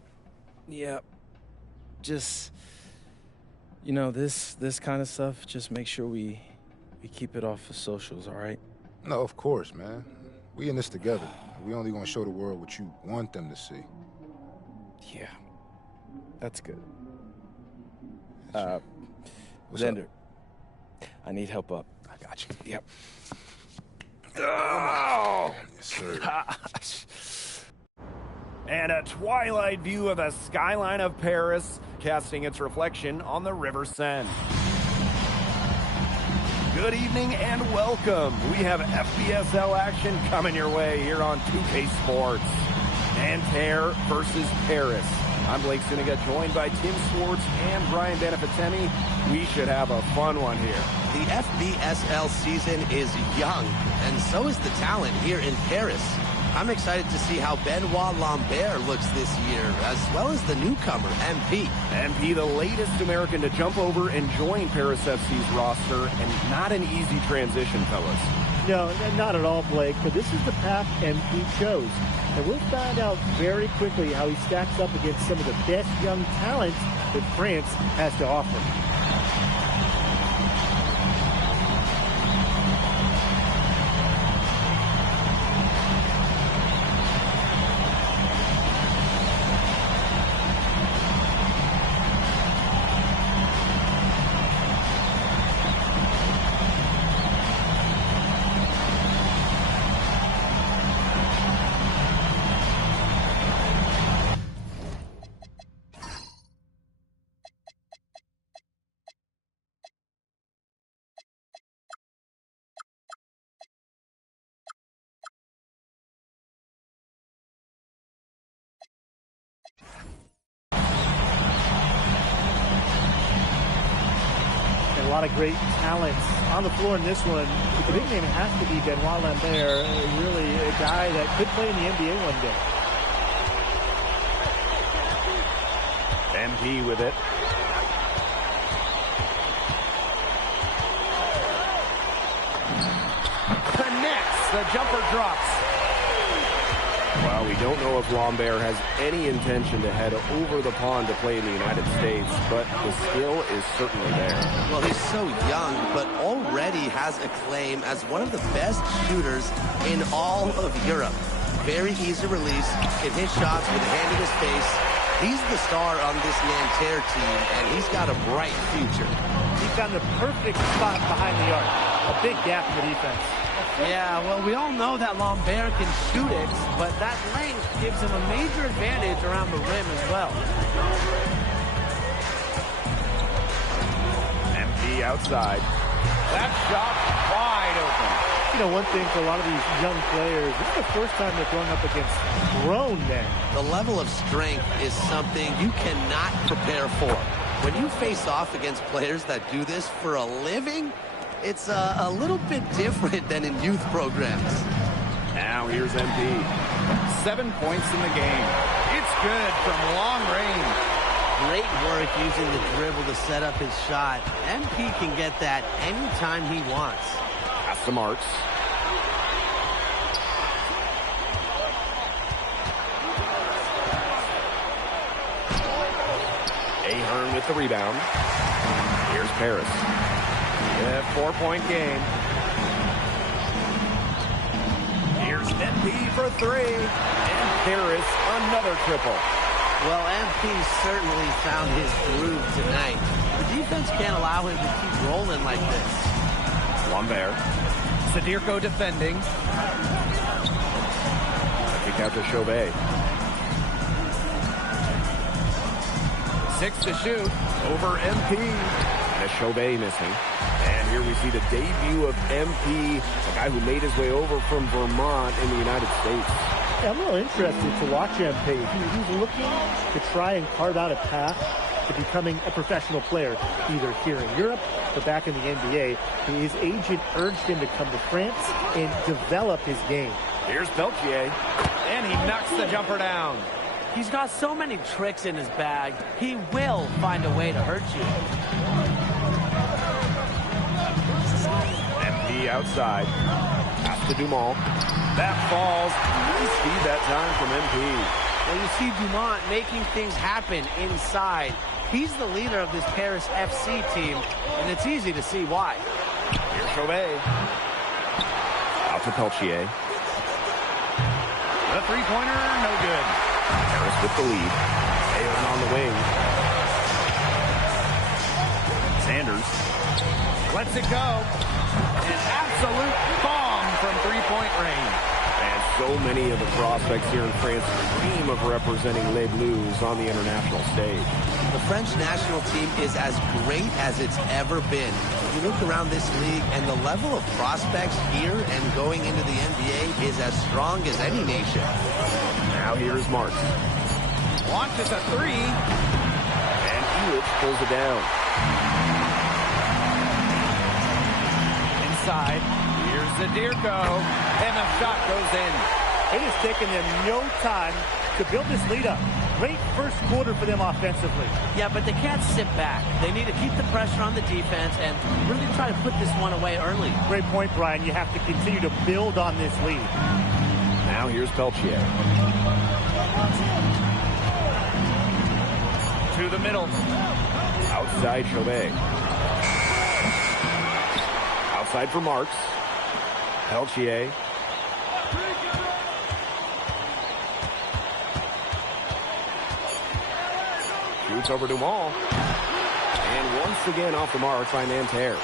Yeah, just, you know, this kind of stuff, just make sure we keep it off of socials, all right? No, of course, man. We in this together. We only gonna show the world what you want them to see. Yeah, that's good. What's Xander, up? I need help up. I got you. Yep. Oh! Yes, sir. Gosh. And a twilight view of the skyline of Paris, casting its reflection on the River Seine. Good evening and welcome. We have FBSL action coming your way here on 2K Sports. Nanterre versus Paris. I'm Blake Zuniga, joined by Tim Swartz and Brian Benefatemi. We should have a fun one here. The FBSL season is young, and so is the talent here in Paris. I'm excited to see how Benoit Lambert looks this year, as well as the newcomer, MP. MP, the latest American to jump over and join Paris FC's roster, and not an easy transition, fellas. No, not at all, Blake, but this is the path MP chose. And we'll find out very quickly how he stacks up against some of the best young talents that France has to offer. A lot of great talents on the floor in this one. The big name has to be Benoit Lambert, really a guy that could play in the NBA one day. MP with it. Connects. The jumper drops. Well, we don't know if Lambert has any intention to head over the pond to play in the United States, but the skill is certainly there. Well, he's so young, but already has a claim as one of the best shooters in all of Europe. Very easy release, can hit shots with a hand in his face. He's the star on this Nanterre team, and he's got a bright future. He found the perfect spot behind the arc. A big gap in the defense. Yeah, well, we all know that Lambert can shoot it, but that length gives him a major advantage around the rim as well. MP outside. That shot wide open. You know, one thing for a lot of these young players, this is the first time they're going up against grown men. The level of strength is something you cannot prepare for. When you face off against players that do this for a living, it's a little bit different than in youth programs. Now here's MP. 7 points in the game. It's good from long range. Great work using the dribble to set up his shot. MP can get that anytime he wants. Pass to Marks. Ahern with the rebound. Here's Paris. Yeah, 4-point game. Here's MP for 3. And Paris another triple. Well, MP certainly found his groove tonight. The defense can't allow him to keep rolling like this. Lambert. Sadirko defending. Kick out to Chauvet. 6 to shoot over MP. And Chauvet missing. And And here we see the debut of MP, a guy who made his way over from Vermont in the United States. Yeah, I'm real interested to watch MP. He's looking to try and carve out a path to becoming a professional player, either here in Europe or back in the NBA. His agent urged him to come to France and develop his game. Here's Peltier, and he knocks the jumper down. He's got so many tricks in his bag, he will find a way to hurt you. MP outside. Pass to Dumont. That falls. Nice speed that time from MP. Well, you see Dumont making things happen inside. He's the leader of this Paris FC team, and it's easy to see why. Here's Chauvet. Out to Peltier. The three-pointer, no good. Paris with the lead. Ayon on the wing. Sanders lets it go. An absolute bomb from three-point range. And so many of the prospects here in France dream of representing Les Bleus on the international stage. The French national team is as great as it's ever been. You look around this league, and the level of prospects here and going into the NBA is as strong as any nation. Now here's Marks. Launches a three. And Elitch pulls it down. Inside. Here's Zadirko. And the shot goes in. It has taken them no time to build this lead up. Great first quarter for them offensively. Yeah, but they can't sit back. They need to keep the pressure on the defense and really try to put this one away early. Great point, Brian. You have to continue to build on this lead. Now here's Peltier. To the middle. Outside Chauvet. Outside for Marks. Peltier. Shoots over Dumont. And once again off the mark by Nanterre.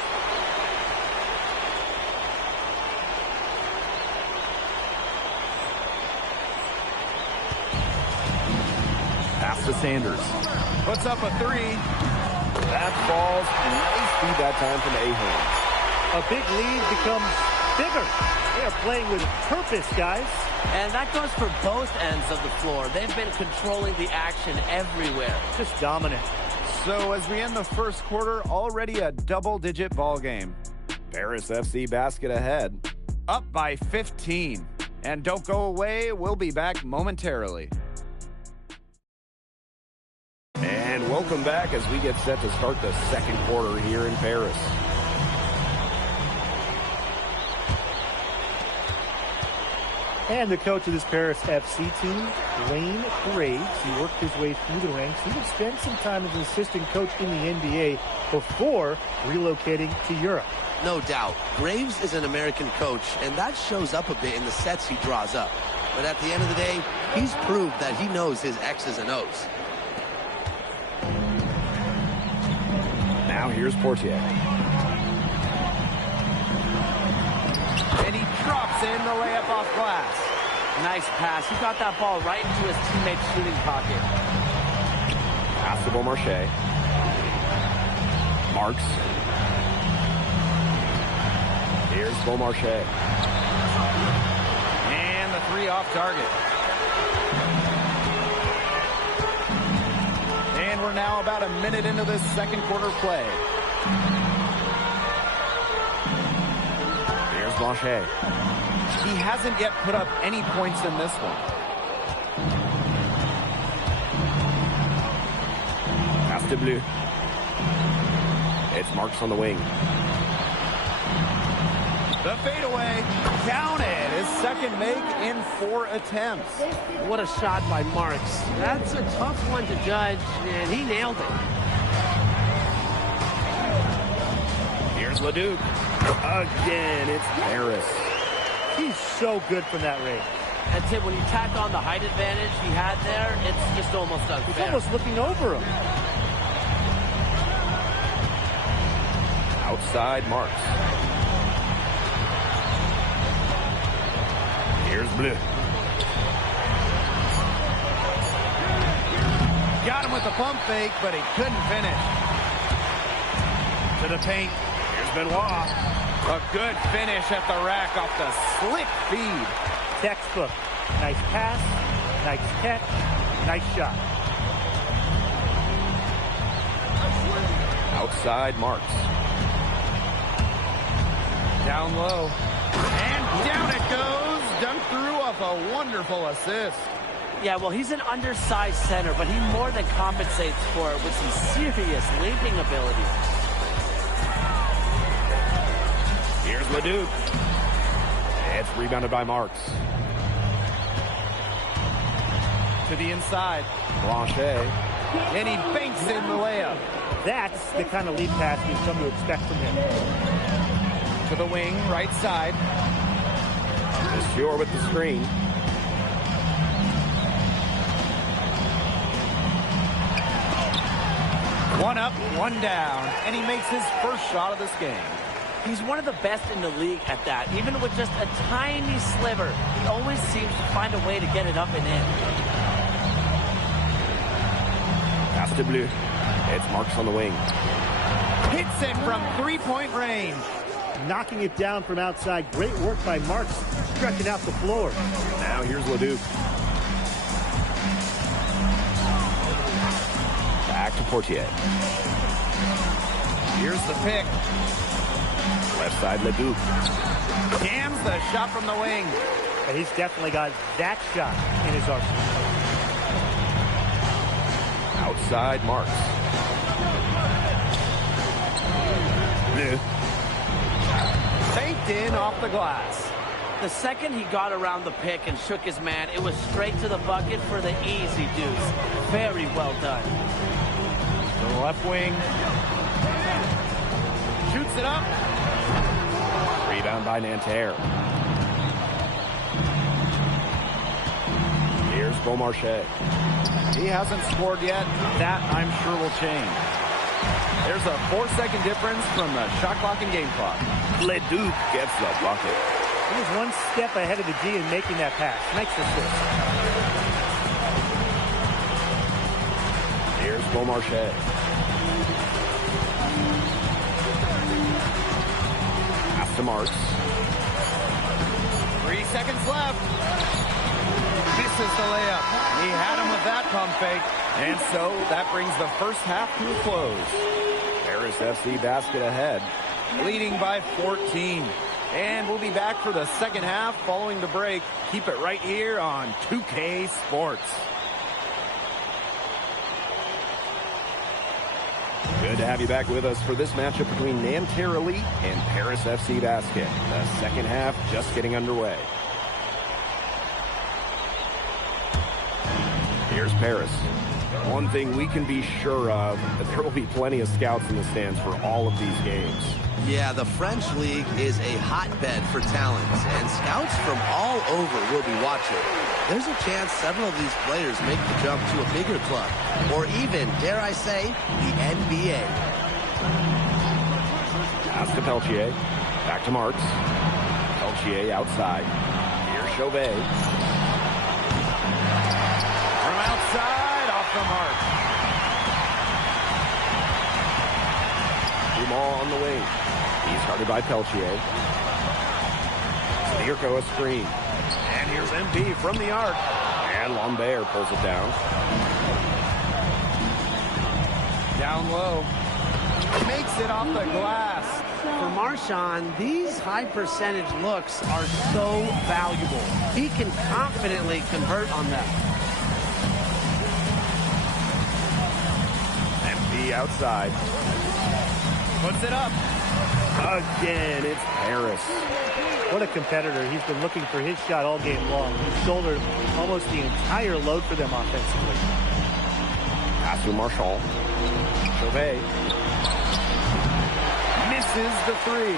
Pass to Sanders. Puts up a three. That falls. Nice feed that time from Ahern. A big lead becomes bigger. They are playing with purpose, guys. And that goes for both ends of the floor. They've been controlling the action everywhere. Just dominant. So as we end the first quarter, already a double-digit ball game. Paris FC basket ahead. Up by 15. And don't go away. We'll be back momentarily. And welcome back as we get set to start the second quarter here in Paris. And the coach of this Paris FC team, Wayne Graves, he worked his way through the ranks. He would spend some time as an assistant coach in the NBA before relocating to Europe. No doubt. Graves is an American coach, and that shows up a bit in the sets he draws up. But at the end of the day, he's proved that he knows his X's and O's. Now here's Portier. And he drops in the layup off glass. Nice pass. He got that ball right into his teammate's shooting pocket. Pass to Beaumarchais. Marks. Here's Beaumarchais. And the three off target. And we're now about a minute into this second quarter play. Here's Blanchet. He hasn't yet put up any points in this one. Pass to Bleu. It's Marks on the wing. The fadeaway. Counted. His second make in 4 attempts. What a shot by Marks. That's a tough one to judge, and he nailed it. Here's Leduc. Again, it's Paris. He's so good from that range. That's it. When you tack on the height advantage he had there, it's just almost unfair. He's almost looking over him. Outside Marks. Here's Bleu. Got him with the pump fake, but he couldn't finish. To the paint. Here's Benoit. A good finish at the rack off the slick feed. Textbook. Nice pass, nice catch, nice shot. Outside Marks. Down low. And down it goes. Dunked through off a wonderful assist. Yeah, well, he's an undersized center, but he more than compensates for it with some serious leaping ability. Here's Leduc. It's rebounded by Marks. To the inside. Blanchet. And he banks in the layup. That's the kind of lead pass you've come to expect from him. To the wing, right side. Monsieur with the screen. One up, one down, and he makes his first shot of this game. He's one of the best in the league at that. Even with just a tiny sliver, he always seems to find a way to get it up and in. Pass to Bleu. It's Marks on the wing. Hits it from three-point range. Knocking it down from outside. Great work by Marks, stretching out the floor. Now here's Leduc. Back to Portier. Here's the pick. Left side Leduc. Jams the shot from the wing. And he's definitely got that shot in his arsenal. Outside Marks. Bleu. Banked in off the glass. The second he got around the pick and shook his man, it was straight to the bucket for the easy deuce. Very well done. To the left wing. Shoots it up. Rebound by Nanterre. Here's Beaumarchais. He hasn't scored yet. That, I'm sure, will change. There's a 4-second difference from the shot clock and game clock. Leduc gets the bucket. He was one step ahead of the D in making that pass. Nice assist. Here's Beaumarchais. Pass to Marks. 3 seconds left. Misses the layup. He had him with that pump fake. And so that brings the first half to a close. Paris FC basket ahead, leading by 14. And we'll be back for the second half following the break. Keep it right here on 2K Sports. Good to have you back with us for this matchup between Nanterre Elite and Paris FC Basket. The second half just getting underway. Here's Paris. One thing we can be sure of, that there will be plenty of scouts in the stands for all of these games. Yeah, the French League is a hotbed for talent, and scouts from all over will be watching. There's a chance several of these players make the jump to a bigger club, or even, dare I say, the NBA. Pass to Peltier. Back to Marks. Peltier outside. Here's Chauvet. From outside, off the mark. Dumont on the wing. He's guarded by Peltier. Mirko a screen. And here's MP from the arc. And Lambert pulls it down. Down low. Makes it off the glass. For Marchand, these high percentage looks are so valuable. He can confidently convert on them. MP outside. Puts it up. Again, it's Paris. What a competitor. He's been looking for his shot all game long. He's shouldered almost the entire load for them offensively. Pass to Marchand. Chauvet. Misses the three.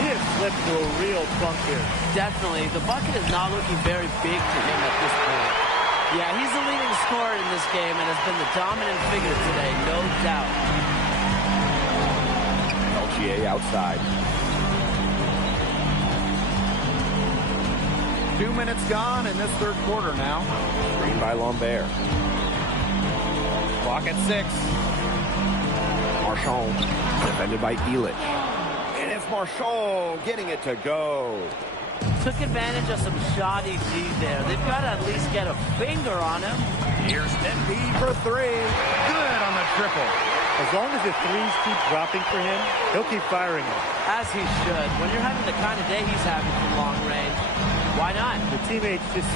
He has slipped into a real funk here. Definitely. The bucket is not looking very big to him at this point. Yeah, he's the leading scorer in this game and has been the dominant figure today, no doubt. Peltier outside. 2 minutes gone in this third quarter now. Screen by Lambert. Clock at 6. Marchand defended by Elich. And Paris Marchal getting it to go. Took advantage of some shoddy D there. They've got to at least get a finger on him. Here's NB for three. Good on the triple. As long as the threes keep dropping for him, he'll keep firing them. As he should. When you're having the kind of day he's having from long range, why not? The teammates just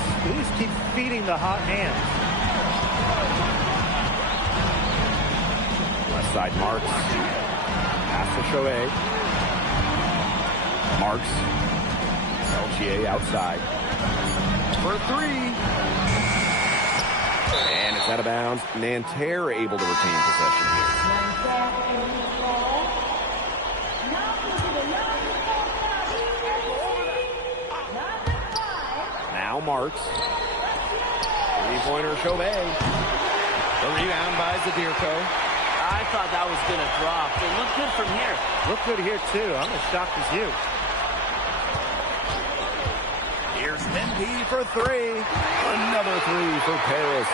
keep feeding the hot hands. Left side, Marks. Pass to Shohei. Marks. Peltier outside. For three. And it's out of bounds. Nanterre able to retain possession here. Now Marks. Three-pointer Shohei. The rebound by Zadirko. I thought that was going to drop. It looked good from here. Looked good here, too. I'm as shocked as you. Here's NP for three. Another three for Paris.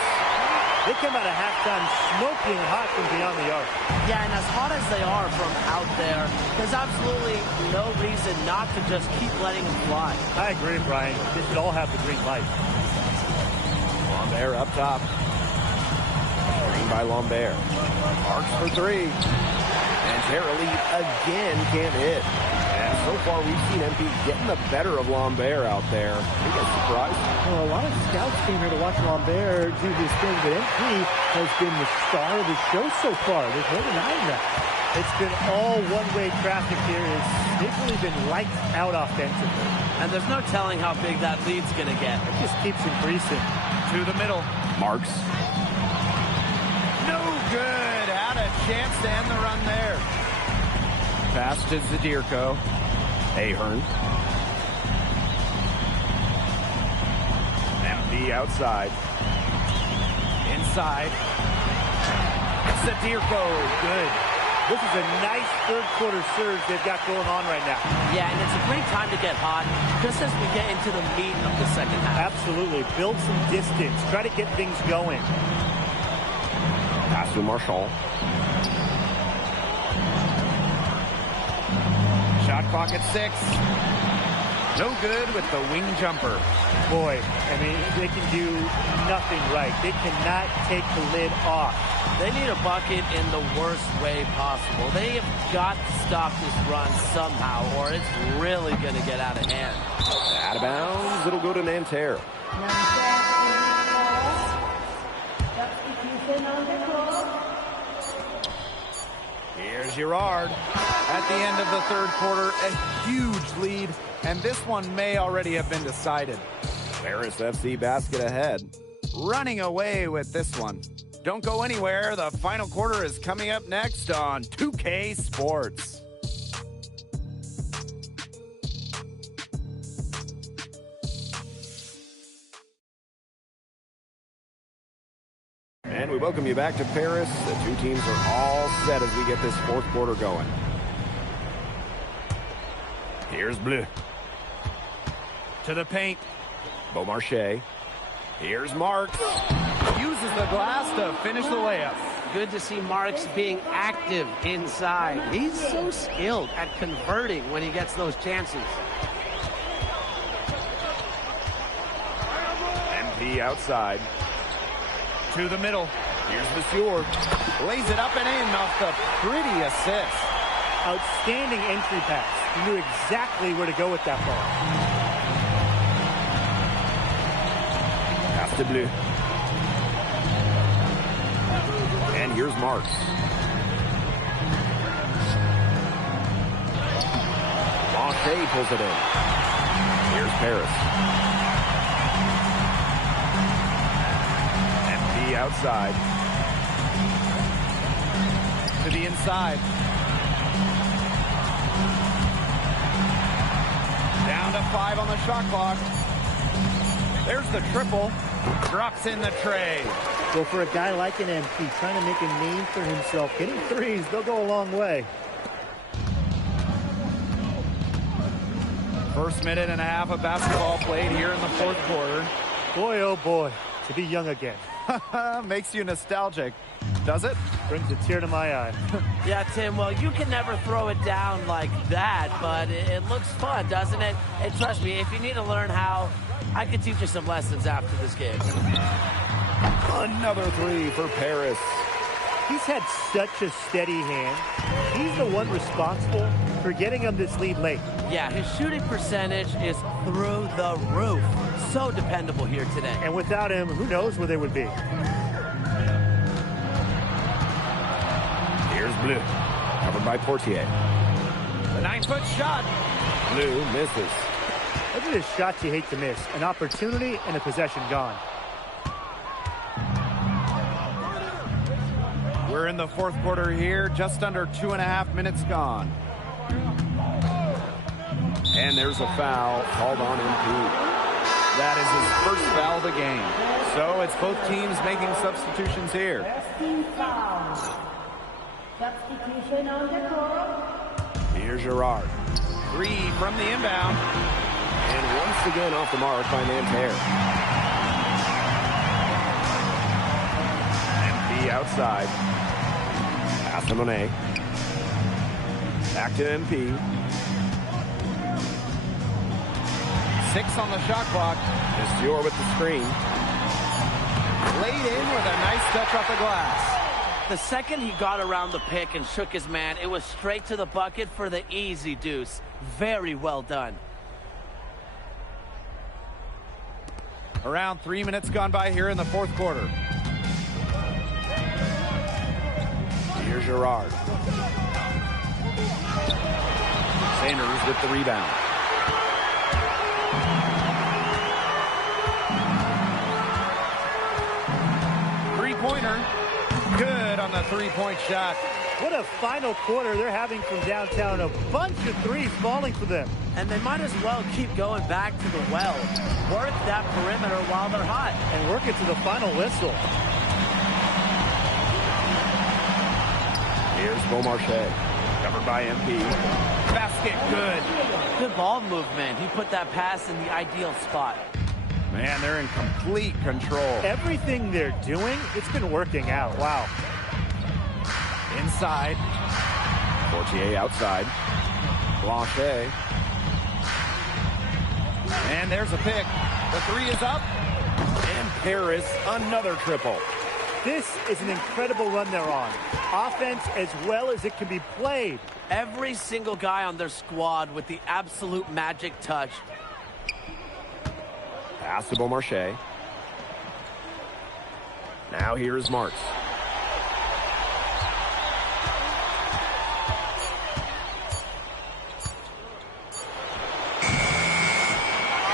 They come out of halftime smoking hot from beyond the arc. Yeah, and as hot as they are from out there, there's absolutely no reason not to just keep letting them fly. I agree, Brian. They should all have the green light. Lambert up top. Green by Lambert. Marks for three. And Terra lead again can't hit. And so far we've seen MP getting the better of Lambert out there. Are you guys surprised? Well, a lot of scouts came here to watch Lambert do his thing, but MP has been the star of the show so far. There's no denying that. It's been all one-way traffic here. They've really been lights out offensively. And there's no telling how big that lead's going to get. It just keeps increasing. To the middle. Marks. No good. Had a chance to end the run there. Pass to Zadirko. Ahern. MP outside. Inside. Zadirko. Good. This is a nice third-quarter surge they've got going on right now. Yeah, and it's a great time to get hot just as we get into the meat of the second half. Absolutely. Build some distance. Try to get things going. Pass to Marchal. Shot clock at 6. No good with the wing jumper. Boy, I mean, they can do nothing right. They cannot take the lid off. They need a bucket in the worst way possible. They have got to stop this run somehow, or it's really going to get out of hand. Out of bounds. It'll go to Nanterre. Here's Girard. At the end of the third quarter, a huge lead, and this one may already have been decided. Paris FC basket ahead. Running away with this one. Don't go anywhere. The final quarter is coming up next on 2K Sports. And we welcome you back to Paris. The two teams are all set as we get this fourth quarter going. Here's Bleu. To the paint. Beaumarchais. Here's Marks. Uses the glass to finish the layup. Good to see Marks being active inside. He's so skilled at converting when he gets those chances. MP outside. To the middle. Here's Monsieur. Lays it up and in off the pretty assist. Outstanding entry pass. He knew exactly where to go with that ball. Pass to Bleu. And here's Marks. Monte pulls it in. Here's Paris. MP outside. To the inside. Down to 5 on the shot clock. There's the triple. Drops in the tray. Well, for a guy like an MP, trying to make a name for himself, hitting threes, they'll go a long way. First minute and a half of basketball played here in the fourth quarter. Boy, oh boy, to be young again. Makes you nostalgic, does it? Brings a tear to my eye. Yeah, Tim, well, you can never throw it down like that, but it looks fun, doesn't it? And trust me, if you need to learn how, I could teach you some lessons after this game. Another three for Paris. He's had such a steady hand. He's the one responsible for getting him this lead late. Yeah, his shooting percentage is through the roof. So dependable here today. And without him, who knows where they would be. Here's Bleu, covered by Portier. The 9-foot shot. Bleu misses. Those are the shots you hate to miss. An opportunity and a possession gone. We're in the fourth quarter here, just under 2.5 minutes gone. And there's a foul called on MP. That is his first foul of the game. So it's both teams making substitutions here. Substitution on the court. Here's Gerard. Three from the inbound. And once again off the mark by Nanterre. MP outside. Pass to Monet. Back to MP. 6 on the shot clock. Monsieur with the screen. Laid in with a nice touch off the glass. The second he got around the pick and shook his man, it was straight to the bucket for the easy deuce. Very well done. Around 3 minutes gone by here in the fourth quarter. Here's Gerard. Sanders with the rebound. Three-pointer. Good on the three-point shot. What a final quarter they're having from downtown. A bunch of threes falling for them. And they might as well keep going back to the well. Work that perimeter while they're hot. And work it to the final whistle. Here's Beaumarchais, covered by MP. Basket good. Good ball movement. He put that pass in the ideal spot. Man, they're in complete control. Everything they're doing, it's been working out. Wow. Inside. Portier outside. Blanchet. And there's a pick. The three is up. And Paris, another triple. This is an incredible run they're on. Offense as well as it can be played. Every single guy on their squad with the absolute magic touch. Pass to Beaumarchais. Now here is Marks.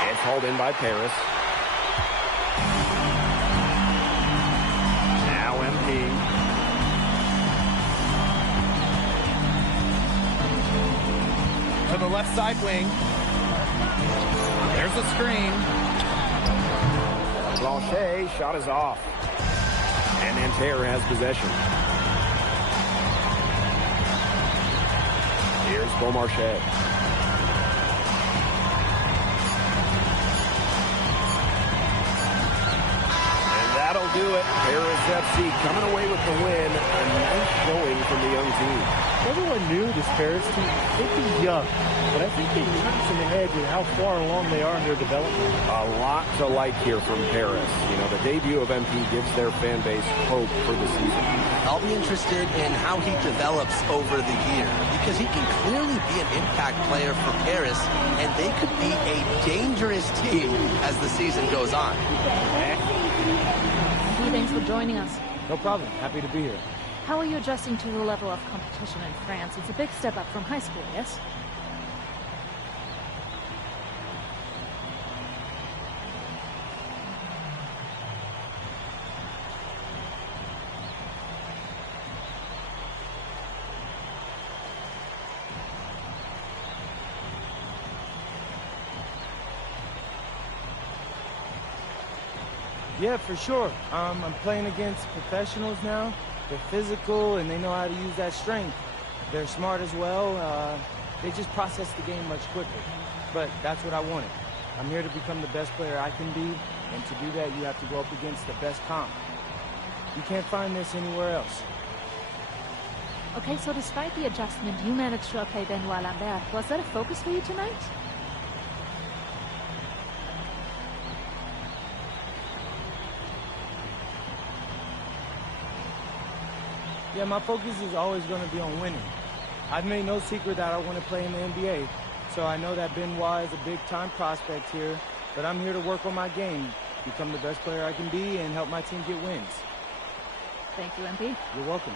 It's hauled in by Paris. Now MP. To the left side wing. There's a screen. Blanchet, shot is off. And Nanterre has possession. Here's Beaumarchais. And that'll do it. Paris FC coming away with the win. A nice showing from the young team. Everyone knew this Paris team, they'd be young, but I think they turned some heads with how far along they are in their development. A lot to like here from Paris. You know, the debut of MP gives their fan base hope for the season. I'll be interested in how he develops over the year, because he can clearly be an impact player for Paris, and they could be a dangerous team as the season goes on. Thanks for joining us. No problem. Happy to be here. How are you adjusting to the level of competition in France? It's a big step up from high school, yes? Yeah, for sure. I'm playing against professionals now. They're physical, and they know how to use that strength. They're smart as well. They just process the game much quicker. But that's what I wanted. I'm here to become the best player I can be, and to do that, you have to go up against the best comp. You can't find this anywhere else. Okay, so despite the adjustment, you managed to okay Benoit Lambert. Was that a focus for you tonight? Yeah, my focus is always going to be on winning. I've made no secret that I want to play in the NBA, so I know that Benoit is a big-time prospect here, but I'm here to work on my game, become the best player I can be, and help my team get wins. Thank you, MP. You're welcome.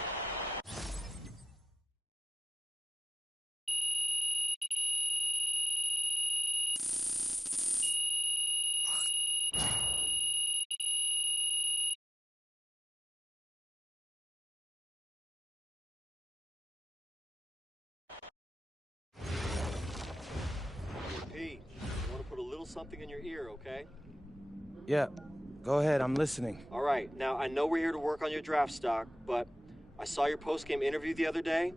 Pete, I want to put a little something in your ear, okay? Yeah, go ahead, I'm listening. All right, now I know we're here to work on your draft stock, but I saw your post-game interview the other day,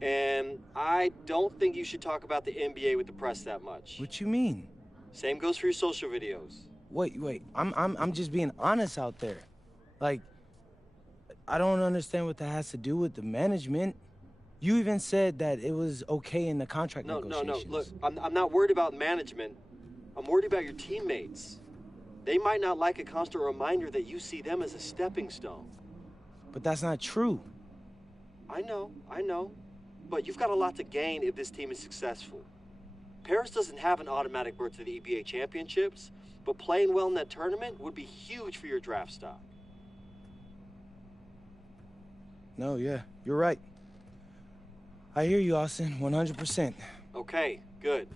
and I don't think you should talk about the NBA with the press that much. What you mean? Same goes for your social videos. Wait, I'm just being honest out there. Like, I don't understand what that has to do with the management. You even said that it was okay in the contract negotiations. No, look, I'm not worried about management. I'm worried about your teammates. They might not like a constant reminder that you see them as a stepping stone. But that's not true. I know. But you've got a lot to gain if this team is successful. Paris doesn't have an automatic berth to the EBA championships, but playing well in that tournament would be huge for your draft stock. No, yeah, you're right. I hear you, Austin, 100%. Okay, good.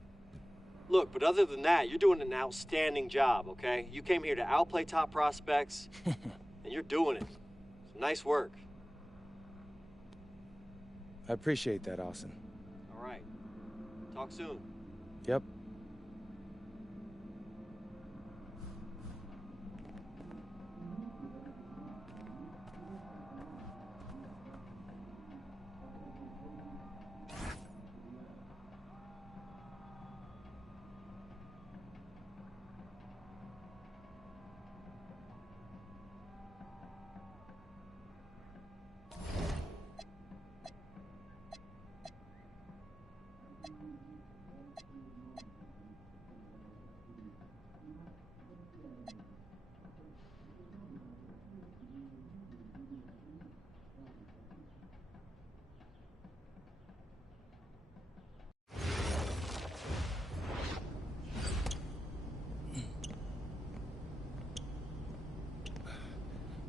Look, but other than that, you're doing an outstanding job, okay? You came here to outplay top prospects, and you're doing it. So nice work. I appreciate that, Austin. All right. Talk soon. Yep.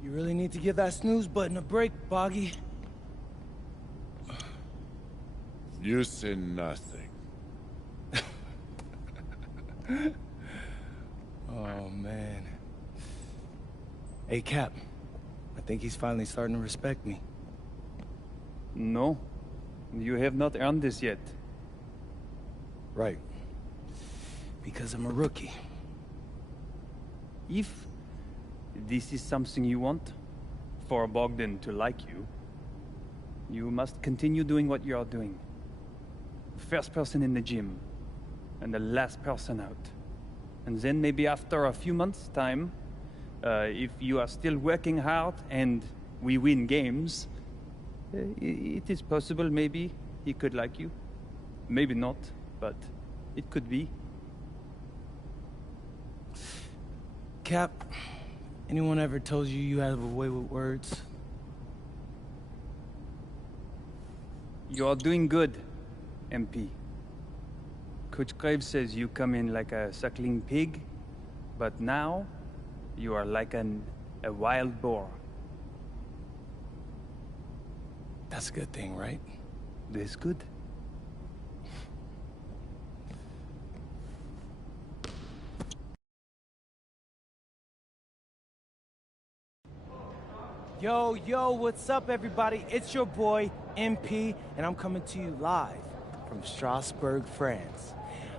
You really need to give that snooze button a break, Boggy. You say nothing. Oh, man. Hey, Cap. I think he's finally starting to respect me. No, you have not earned this yet. Right. Because I'm a rookie. If this is something you want, for Bogdan to like you, you must continue doing what you are doing. First person in the gym, and the last person out. And then maybe after a few months' time, if you are still working hard and we win games, it is possible maybe he could like you. Maybe not, but it could be. Cap, anyone ever told you you have a way with words? You are doing good, MP. Coach Graves says you come in like a suckling pig, but now you are like a wild boar. That's a good thing, right? That's good. Yo, what's up, everybody? It's your boy, MP, and I'm coming to you live from Strasbourg, France.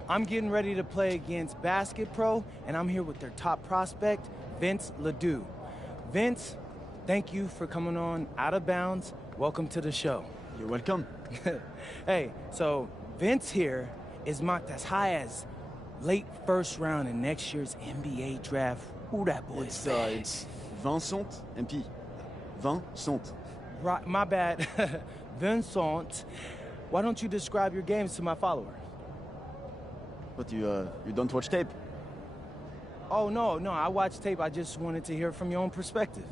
I'm getting ready to play against Basket Pro, and I'm here with their top prospect, Vince Ledoux. Vince, thank you for coming on Out of Bounds. Welcome to the show. You're welcome. Hey, so Vince here is mocked as high as late first round in next year's NBA draft. Who that boy is? It's Vincent, MP. Vincent. Right, my bad. Vincent, why don't you describe your games to my followers? But you don't watch tape? Oh, no, I watch tape. I just wanted to hear from your own perspective.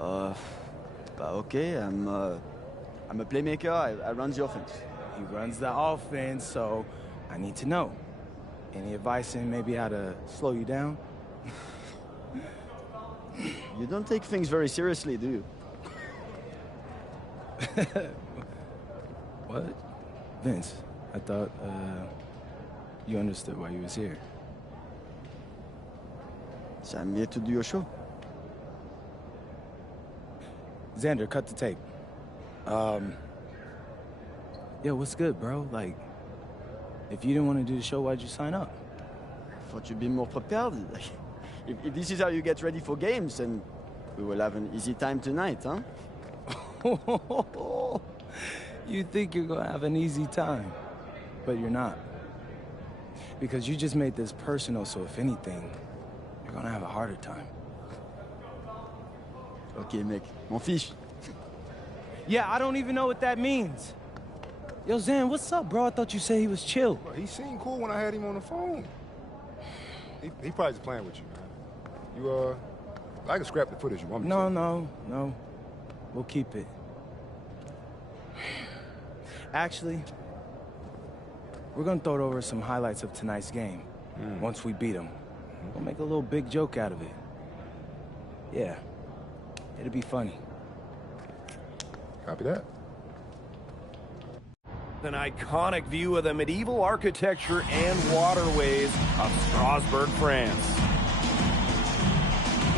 Okay, I'm a playmaker. I run the offense. He runs the offense, so I need to know. Any advice in maybe how to slow you down? You don't take things very seriously, do you? What? Vince, I thought, you understood why you was here. So I'm here to do your show. Xander, cut the tape. Yo, what's good, bro? Like, if you didn't want to do the show, why'd you sign up? I thought you'd be more prepared. If this is how you get ready for games, then we will have an easy time tonight, huh? You think you're gonna have an easy time, but you're not. Because you just made this personal, so if anything, you're gonna have a harder time. Okay, mec. Mon fiche. Yeah, I don't even know what that means. Yo, Zan, what's up, bro? I thought you said he was chill. Bro, he seemed cool when I had him on the phone. He probably just playing with you, man. I can scrap the footage you want me to. No. We'll keep it. Actually, we're gonna throw over some highlights of tonight's game. Once we beat them. We'll make a little big joke out of it. Yeah. It'll be funny. Copy that. An iconic view of the medieval architecture and waterways of Strasbourg, France.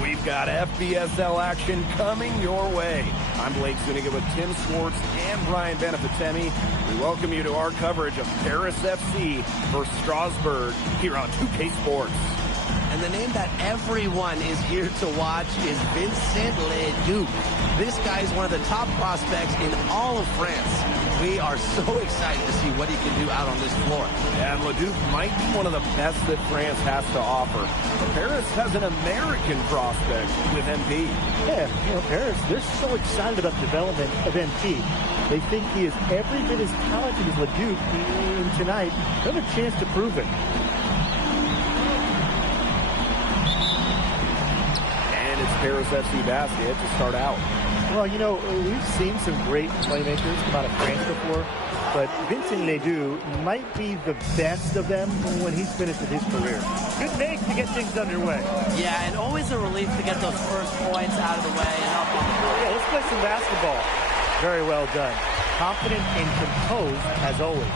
We've got FBSL action coming your way. I'm Blake Zuniga with Tim Swartz and Brian Benefatemi. We welcome you to our coverage of Paris FC versus Strasbourg here on 2K Sports. And the name that everyone is here to watch is Vincent Leduc. This guy is one of the top prospects in all of France. We are so excited to see what he can do out on this floor. And Leduc might be one of the best that France has to offer. Paris has an American prospect with MP. Yeah, Paris, they're so excited about the development of MP. They think he is every bit as talented as Leduc, and tonight, they have a chance to prove it. Paris FC basket to start out. Well, we've seen some great playmakers come out of France before, but Vincent Ledoux might be the best of them when he's finished with his career. Good make to get things underway. Yeah, and always a relief to get those first points out of the way and up on the board. Yeah, let's play some basketball. Very well done. Confident and composed as always.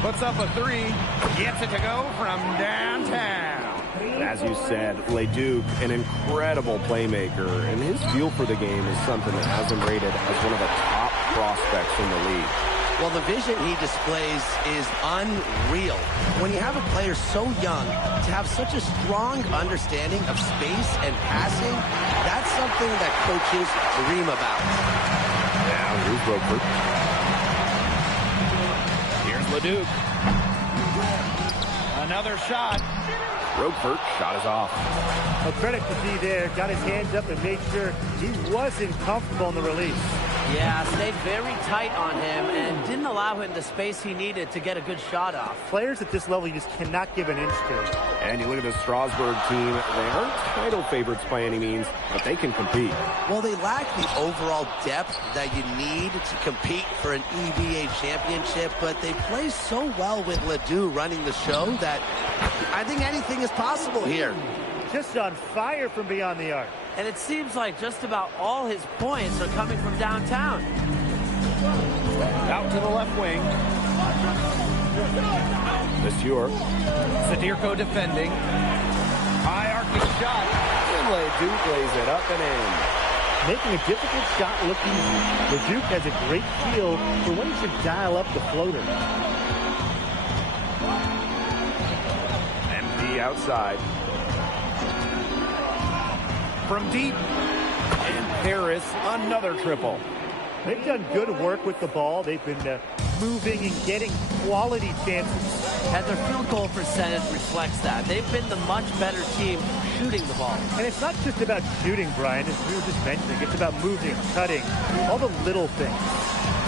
Puts up a three, gets it to go from downtown. As you said, Leduc, an incredible playmaker, and his feel for the game is something that has him rated as one of the top prospects in the league. Well, the vision he displays is unreal. When you have a player so young, to have such a strong understanding of space and passing, that's something that coaches dream about. Now, here's Roper. Here's Leduc. Another shot. Roper shot is off. A credit to D there. Got his hands up and made sure he wasn't comfortable in the release. Yeah, stayed very tight on him and didn't allow him the space he needed to get a good shot off. Players at this level you just cannot give an inch to. And you look at the Strasbourg team, they aren't title favorites by any means, but they can compete. Well, they lack the overall depth that you need to compete for an EVA championship, but they play so well with Ledoux running the show that I think anything is possible here. Just on fire from beyond the arc. And it seems like just about all his points are coming from downtown. Out to the left wing. Monsieur. Sadirko defending. High arcing shot. And Leduc lays it up and in. Making a difficult shot look easy. Leduc has a great feel for when he should dial up the floater. MP outside. From deep. And Paris, another triple. They've done good work with the ball. They've been moving and getting quality chances. and their field goal percentage reflects that. They've been the much better team shooting the ball. And it's not just about shooting, Brian, as we were just mentioning. It's about moving, cutting, all the little things.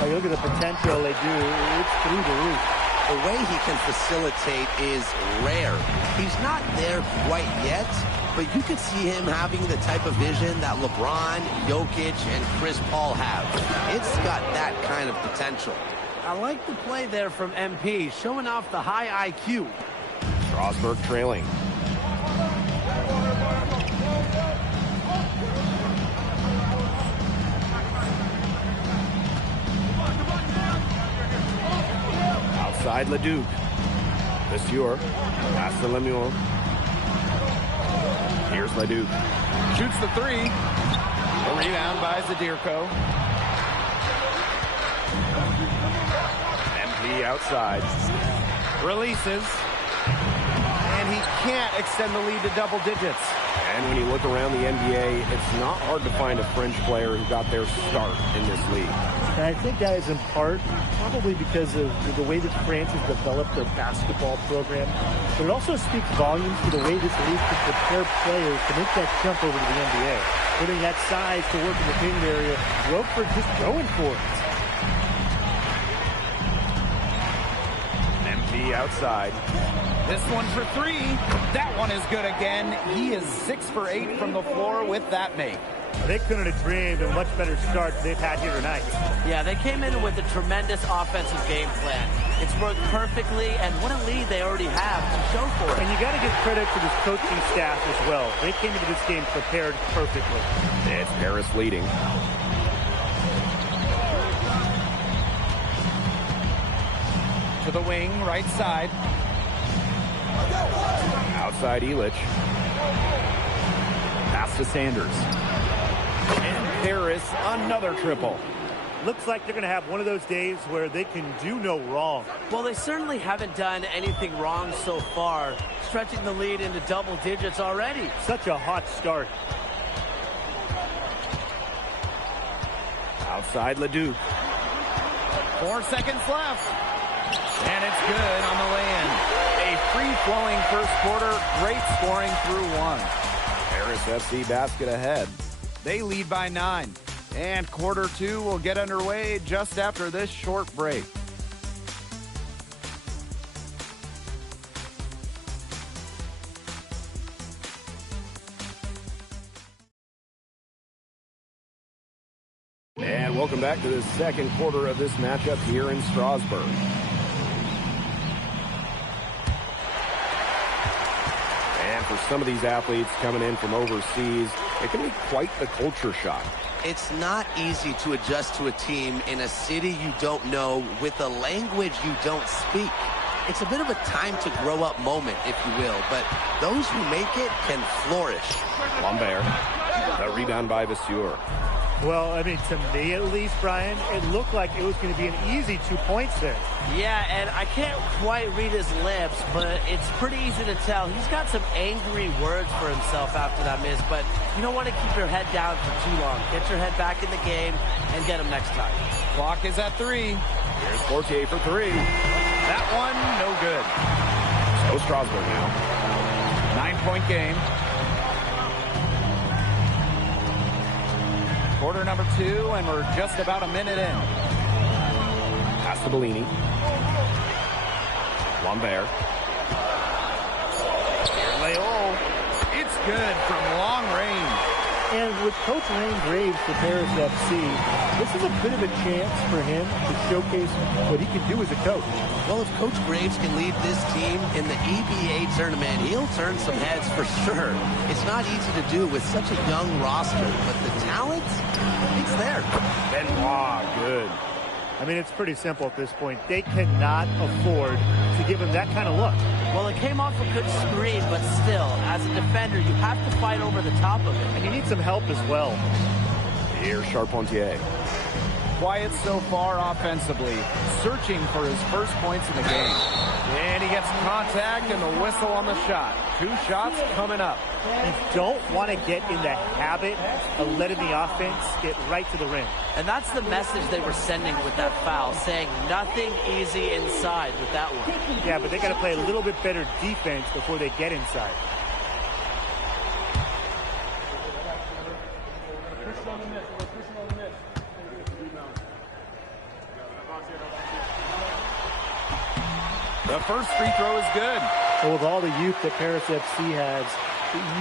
You look at the potential they do, it's through the roof. The way he can facilitate is rare. He's not there quite yet, but you could see him having the type of vision that LeBron, Jokic, and Chris Paul have. It's got that kind of potential. I like the play there from MP, showing off the high IQ. Strasburg trailing. Outside Leduc. Monsieur. Pass to Lemuel. Here's Leduc. Shoots the three. A rebound by Zadirko. MP outside. Releases. And he can't extend the lead to double digits. And when you look around the NBA, it's not hard to find a French player who got their start in this league. And I think that is in part probably because of the way that France has developed their basketball program. But it also speaks volumes to the way this league can prepare players to make that jump over to the NBA. Putting that size to work in the paint area, Roquefort just going for it. MP outside. This one for three. That one is good again. He is 6 for 8 from the floor with that make. They couldn't have dreamed of a much better start than they've had here tonight. Yeah, they came in with a tremendous offensive game plan. It's worked perfectly, and what a lead they already have to show for it. And you got to give credit to this coaching staff as well. They came into this game prepared perfectly. It's Paris leading. To the wing, right side. Outside Elich. Pass to Sanders. And Paris, another triple. Looks like they're going to have one of those days where they can do no wrong. Well, they certainly haven't done anything wrong so far, stretching the lead into double digits already. Such a hot start. Outside Leduc. 4 seconds left. And it's good on the lay-in. A free-flowing first quarter, great scoring through one. Paris FC basket ahead. They lead by 9. And quarter 2 will get underway just after this short break. And welcome back to the second quarter of this matchup here in Strasbourg. And for some of these athletes coming in from overseas, it can be quite the culture shock. It's not easy to adjust to a team in a city you don't know with a language you don't speak. It's a bit of a time to grow up moment, if you will, but those who make it can flourish. Lambert, the rebound by Vasseur. Well, I mean, to me at least, Brian, it looked like it was going to be an easy 2 points there. Yeah, and I can't quite read his lips, but it's pretty easy to tell. He's got some angry words for himself after that miss, but you don't want to keep your head down for too long. Get your head back in the game and get him next time. Clock is at 3. Here's Portier for 3. That one, no good. So Strasbourg now. 9-point game. Quarter number 2, and we're just about a minute in. Pass to Bellini. Lambert. Leol. It's good from long range. And with Coach Lane Graves for Paris FC, this is a bit of a chance for him to showcase what he can do as a coach. Well, if Coach Graves can lead this team in the EBA tournament, he'll turn some heads for sure. It's not easy to do with such a young roster, but the talent, it's there. Benoit, good. I mean, it's pretty simple at this point. They cannot afford to give him that kind of look. Well, it came off a good screen, but still, as a defender, you have to fight over the top of it. And you need some help as well. Here's Charpentier. Quiet so far offensively, searching for his first points in the game. And he gets contact and the whistle on the shot. 2 shots coming up. You don't want to get in the habit of letting the offense get right to the rim. And that's the message they were sending with that foul, saying nothing easy inside with that one. Yeah, but they got to play a little bit better defense before they get inside. The first free throw is good. Well, with all the youth that Paris FC has,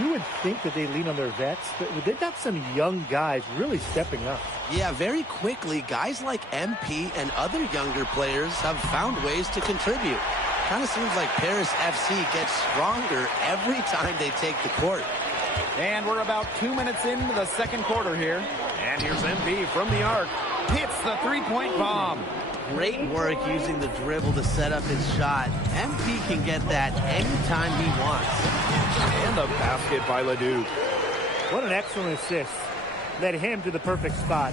you would think that they lean on their vets, but they've got some young guys really stepping up. Yeah, very quickly, guys like MP and other younger players have found ways to contribute. Kind of seems like Paris FC gets stronger every time they take the court. And we're about 2 minutes into the second quarter here. And here's MP from the arc. Hits the three-point bomb. Great work using the dribble to set up his shot. MP can get that anytime he wants. And the basket by Leduc. What an excellent assist. Led him to the perfect spot.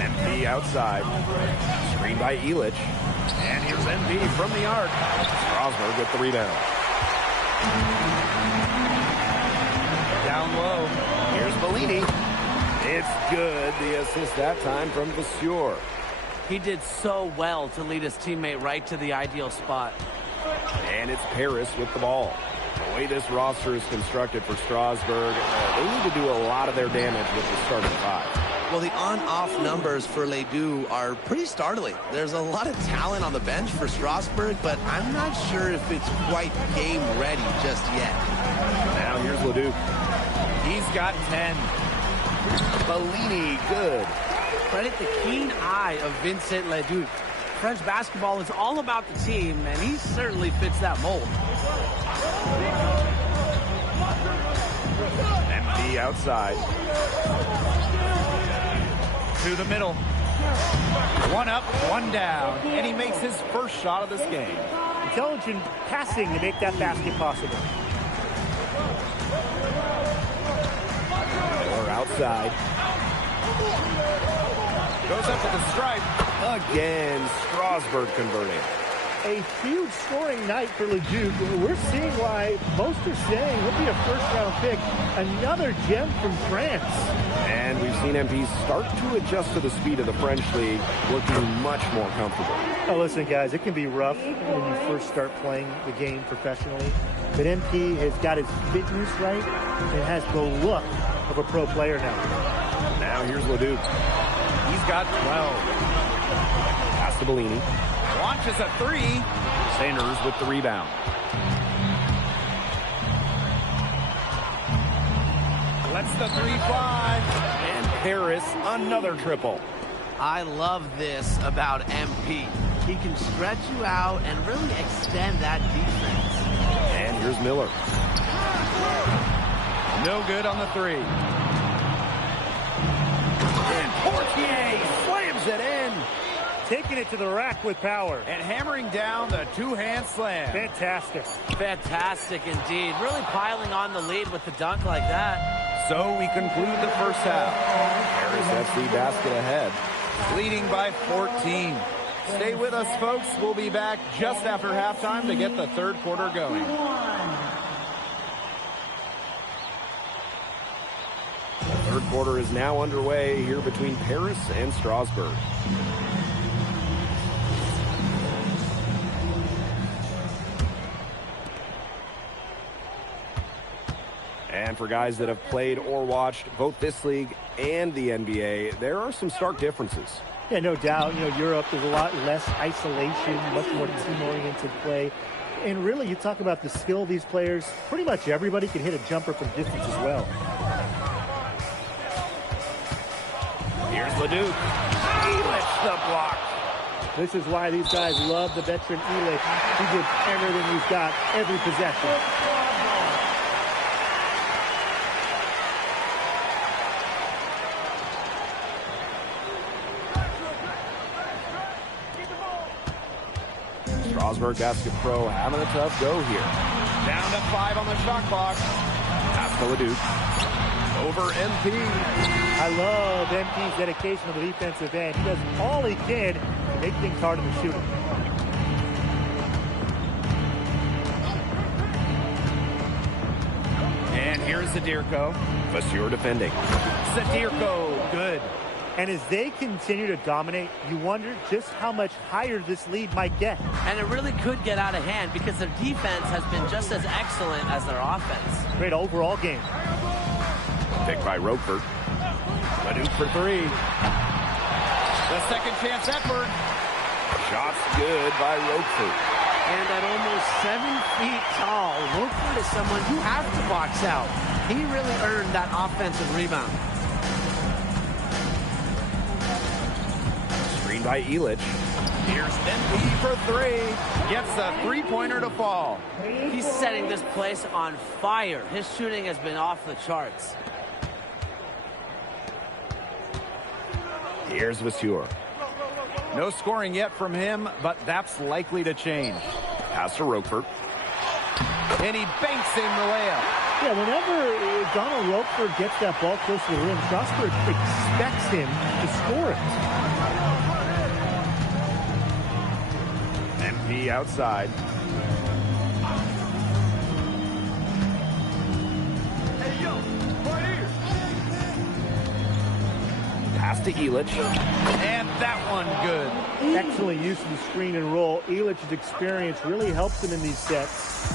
MP outside. Screen by Illich. And here's MP from the arc. Strasburg with the rebound. Down low. Here's Bellini. It's good. The assist that time from Vasseur. He did so well to lead his teammate right to the ideal spot. And it's Paris with the ball. The way this roster is constructed for Strasburg, they need to do a lot of their damage with the starting 5. Well, the on-off numbers for Ledoux are pretty startling. There's a lot of talent on the bench for Strasburg, but I'm not sure if it's quite game ready just yet. Now here's Ledoux. He's got 10. Bellini, good. Credit the keen eye of Vincent Leduc. French basketball is all about the team, and he certainly fits that mold. MP outside. To the middle. 1 up, 1 down. And he makes his first shot of this game. Intelligent passing to make that basket possible. Miller outside. Goes up to the stripe. Again, Strasburg converting. A huge scoring night for Leduc. We're seeing why most are saying he'll be a first-round pick. Another gem from France. And we've seen MP start to adjust to the speed of the French league, looking much more comfortable. Oh, listen, guys, it can be rough when you first start playing the game professionally. But MP has got his fitness right and has the look of a pro player now. Now here's Leduc. He's got 12. Pass to Bellini. Launches a 3. Sanders with the rebound. Lets the 3 fly. And Paris, another triple. I love this about MP. He can stretch you out and really extend that defense. And here's Miller. No good on the 3. And Portier slams it in. Taking it to the rack with power. And hammering down the 2-hand slam. Fantastic. Fantastic indeed. Really piling on the lead with the dunk like that. So we conclude the first half. Paris FC basket ahead. Leading by 14. Stay with us, folks. We'll be back just after halftime to get the third quarter going. The third quarter is now underway here between Paris and Strasburg. And for guys that have played or watched both this league and the NBA, there are some stark differences. Yeah, no doubt. You know, Europe, there's a lot less isolation, much more team-oriented play. And really, you talk about the skill of these players, pretty much everybody can hit a jumper from distance as well. Here's Leduc. Illich the block. This is why these guys love the veteran Illich. He gives everything he's got every possession. Strasburg Basket Pro having a tough go here. Down to 5 on the shot clock. Pass to Leduc. Over MP. I love MP's dedication on the defensive end. He does all he can to make things hard in the shooting. And here's Zadirko. Vasseur defending. Zadirko, good. And as they continue to dominate, you wonder just how much higher this lead might get. And it really could get out of hand because their defense has been just as excellent as their offense. Great overall game. Picked by Roquefort. Leduc for three. The second chance effort. Shots good by Roquefort. And at almost 7 feet tall, Roquefort is someone you have to box out. He really earned that offensive rebound. Screen by Elich. Here's MP for three. Gets a three-pointer to fall. He's setting this place on fire. His shooting has been off the charts. Here's Vasseur. No scoring yet from him, but that's likely to change. Pass to Roquefort. And he banks in the layup. Yeah, whenever Donald Roquefort gets that ball close to the rim, Strasburg expects him to score it. MP outside. Hey, yo, right here. Pass to Elich. And that one good. Excellent use of the screen and roll. Elich's experience really helps him in these sets.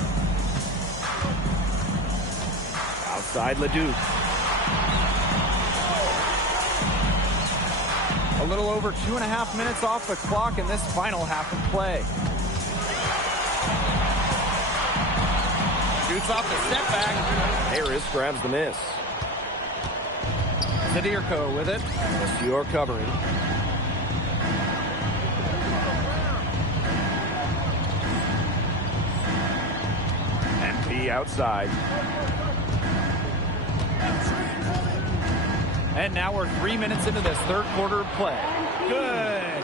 Outside Leduc. A little over 2.5 minutes off the clock in this final half of play. Shoots off the step back. Harris grabs the miss. Zadirko with it. Vasseur covering. MP outside. And now we're 3 minutes into this third quarter of play. Good.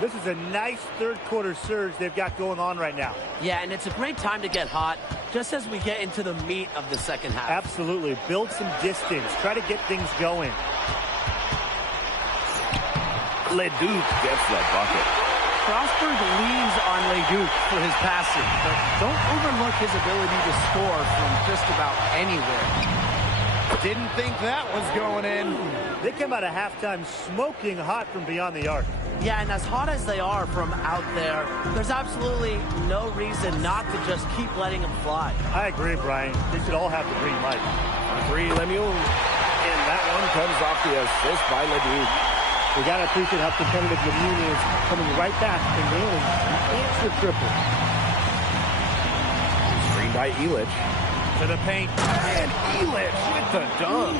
This is a nice third quarter surge they've got going on right now. Yeah, and it's a great time to get hot, just as we get into the meat of the second half. Absolutely. Build some distance. Try to get things going. Leduc gets the bucket. Strasburg leans on Leduc for his passing, but don't overlook his ability to score from just about anywhere. Didn't think that was going in. They come out of halftime smoking hot from beyond the arc. Yeah, and as hot as they are from out there, there's absolutely no reason not to just keep letting them fly. I agree, Brian. They should all have the green light. Three, Lemieux. And that one comes off the assist by Leduc. We got to appreciate how competitive Lemieux is, coming right back and nailing the answer triple. Screen by Elich. To the paint. And Elich with the dunk.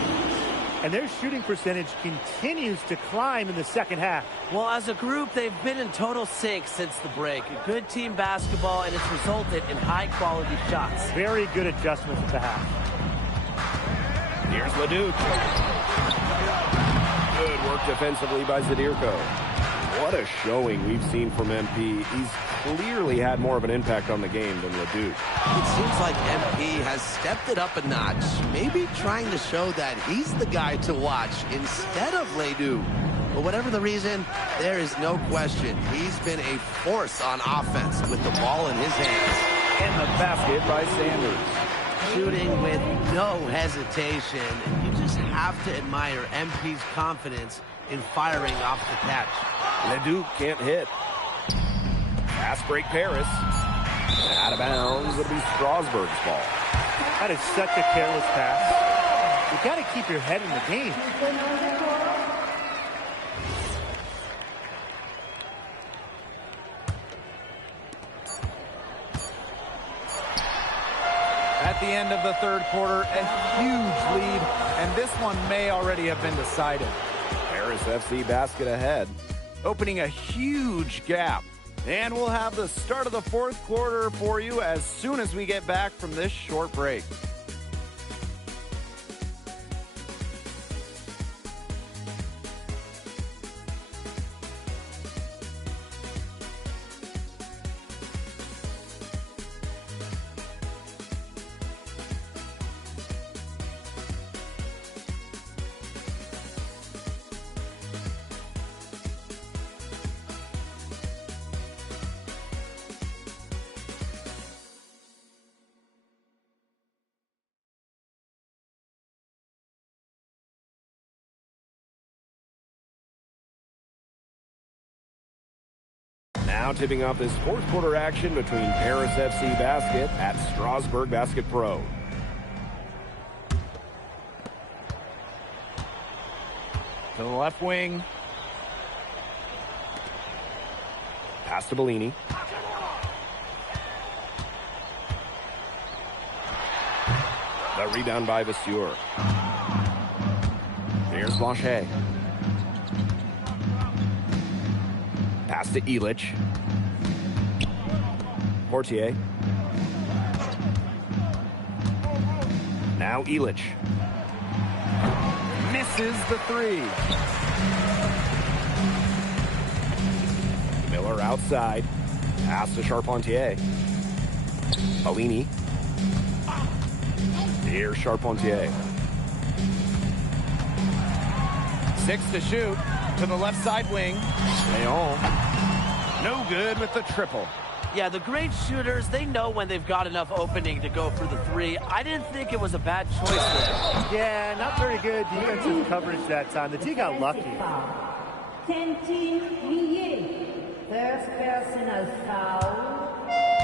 And their shooting percentage continues to climb in the second half. Well, as a group, they've been in total sync since the break. Good team basketball, and it's resulted in high-quality shots. Very good adjustments at the half. Here's Leduc. Good work defensively by Zadirko. What a showing we've seen from MP. He's clearly had more of an impact on the game than Leduc. It seems like MP has stepped it up a notch, maybe trying to show that he's the guy to watch instead of Leduc. But whatever the reason, there is no question he's been a force on offense with the ball in his hands. And the basket by Sanders. Shooting with no hesitation. You just have to admire MP's confidence in firing off the catch. Leduc can't hit. Pass break Paris. Out of bounds. It'll be Strasburg's ball. That is such a careless pass. You got to keep your head in the game. At the end of the third quarter, a huge lead, and this one may already have been decided. Paris FC basket ahead, opening a huge gap. And we'll have the start of the fourth quarter for you as soon as we get back from this short break. Now tipping off this fourth quarter action between Paris FC Basket at Strasbourg Basket Pro. To the left wing. Pass to Bellini. The rebound by Vasseur. Here's Blanchet. Pass to Illich. Portier. Now Illich. Misses the three. Miller outside. Pass to Charpentier. Bellini. Here's Charpentier. 6 to shoot. To the left side wing. Leon. No good with the triple. Yeah, the great shooters, they know when they've got enough opening to go for the three. I didn't think it was a bad choice there. Yeah, not very good defensive coverage that time. The team got lucky. Quentin Millet, first personal foul,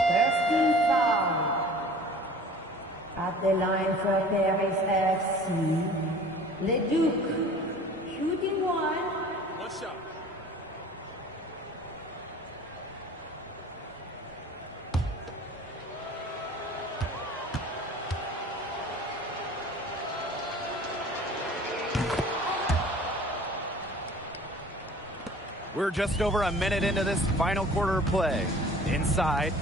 first team foul. At the line for Paris FC, Leduc, shooting one. One shot. We're just over a minute into this final quarter of play. Inside.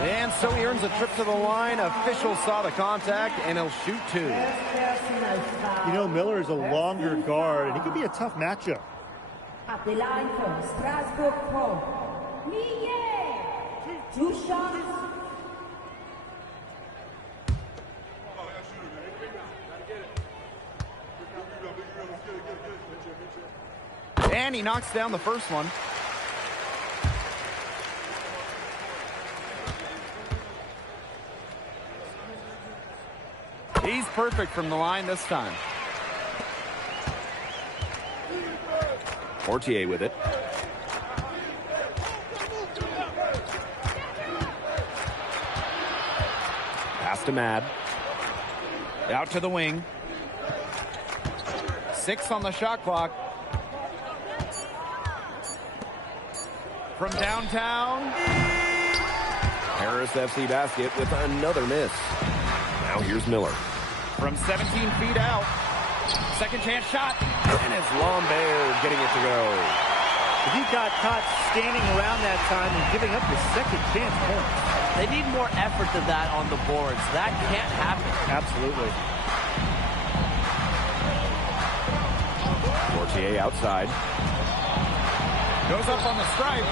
And so he earns a trip to the line. Officials saw the contact, and he'll shoot two. You know, Miller is a longer guard, and he could be a tough matchup. At the line for Strasbourg Pro, Millet, 2 shots. And he knocks down the first one. He's perfect from the line this time. Portier with it. Pass to Mad. Out to the wing. 6 on the shot clock. From downtown. Paris FC Basket with another miss. Now here's Miller. From 17 feet out. Second chance shot. And it's Lambert getting it to go. If he got caught standing around that time and giving up the second chance points. They need more effort than that on the boards. That can't happen. Absolutely. Portier outside. Goes up on the stripe.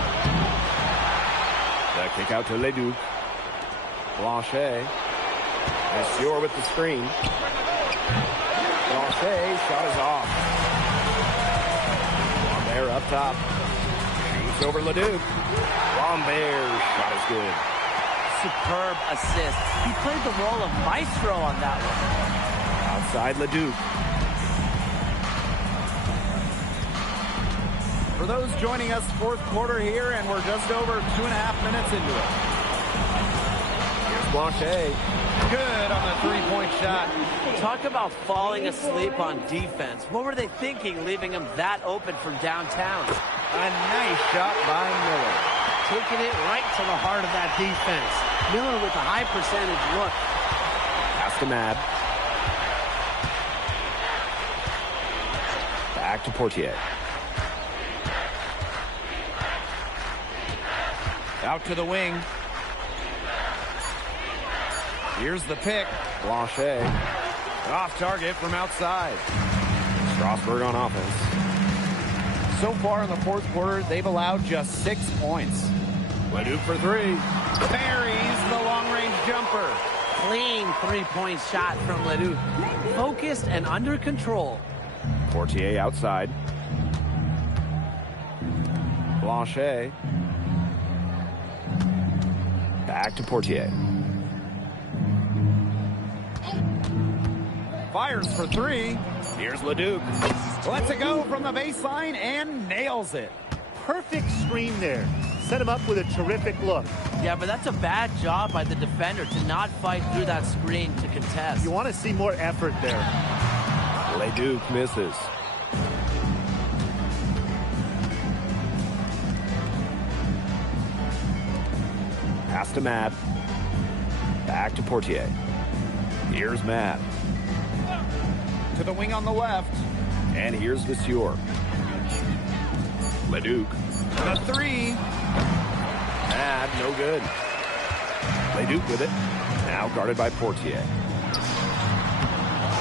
The kick out to Leduc. Blanchet. Vasseur with the screen. Blanchet, shot is off. Lambert up top. Shoots over Leduc. Lambert, shot is good. Superb assist. He played the role of maestro on that one. Outside Leduc. For those joining us, fourth quarter here, and we're just over 2.5 minutes into it. Here's Blanchet. Good on the three-point shot. Talk about falling asleep on defense. What were they thinking, leaving him that open from downtown? A nice shot by Miller. Taking it right to the heart of that defense. Miller with a high percentage look. Pass to Mad. Back to Portier. Out to the wing. Here's the pick. Blanchet. Off target from outside. Strasbourg on offense. So far in the fourth quarter, they've allowed just 6 points. Leduc for 3. Buries the long-range jumper. Clean three-point shot from Leduc. Focused and under control. Portier outside. Blanchet. Back to Portier. Fires for 3. Here's Leduc. Lets it go from the baseline and nails it. perfect screen there. Set him up with a terrific look. Yeah, but that's a bad job by the defender to not fight through that screen to contest. You want to see more effort there. Leduc misses. Pass to Matt. Back to Portier. Here's Matt. To the wing on the left. And here's Vasseur. Leduc. The three. Matt, no good. Leduc with it. Now guarded by Portier.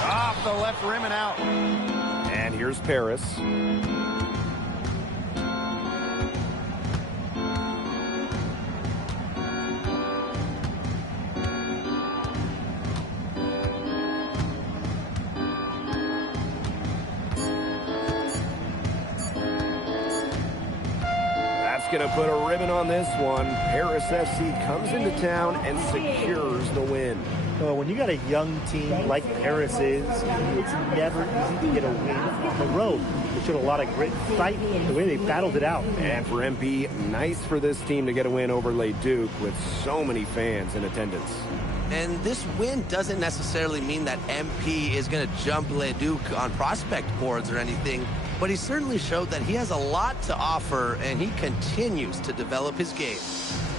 Off the left rim and out. And here's Paris. Going to put a ribbon on this one. Paris FC comes into town and secures the win. Well, when you got a young team like Paris is, it's never easy to get a win on the road. They showed a lot of grit and fight the way they battled it out. And for MP, nice for this team to get a win over Leduc with so many fans in attendance. And this win doesn't necessarily mean that MP is going to jump Leduc on prospect boards or anything, but he certainly showed that he has a lot to offer, and he continues to develop his game.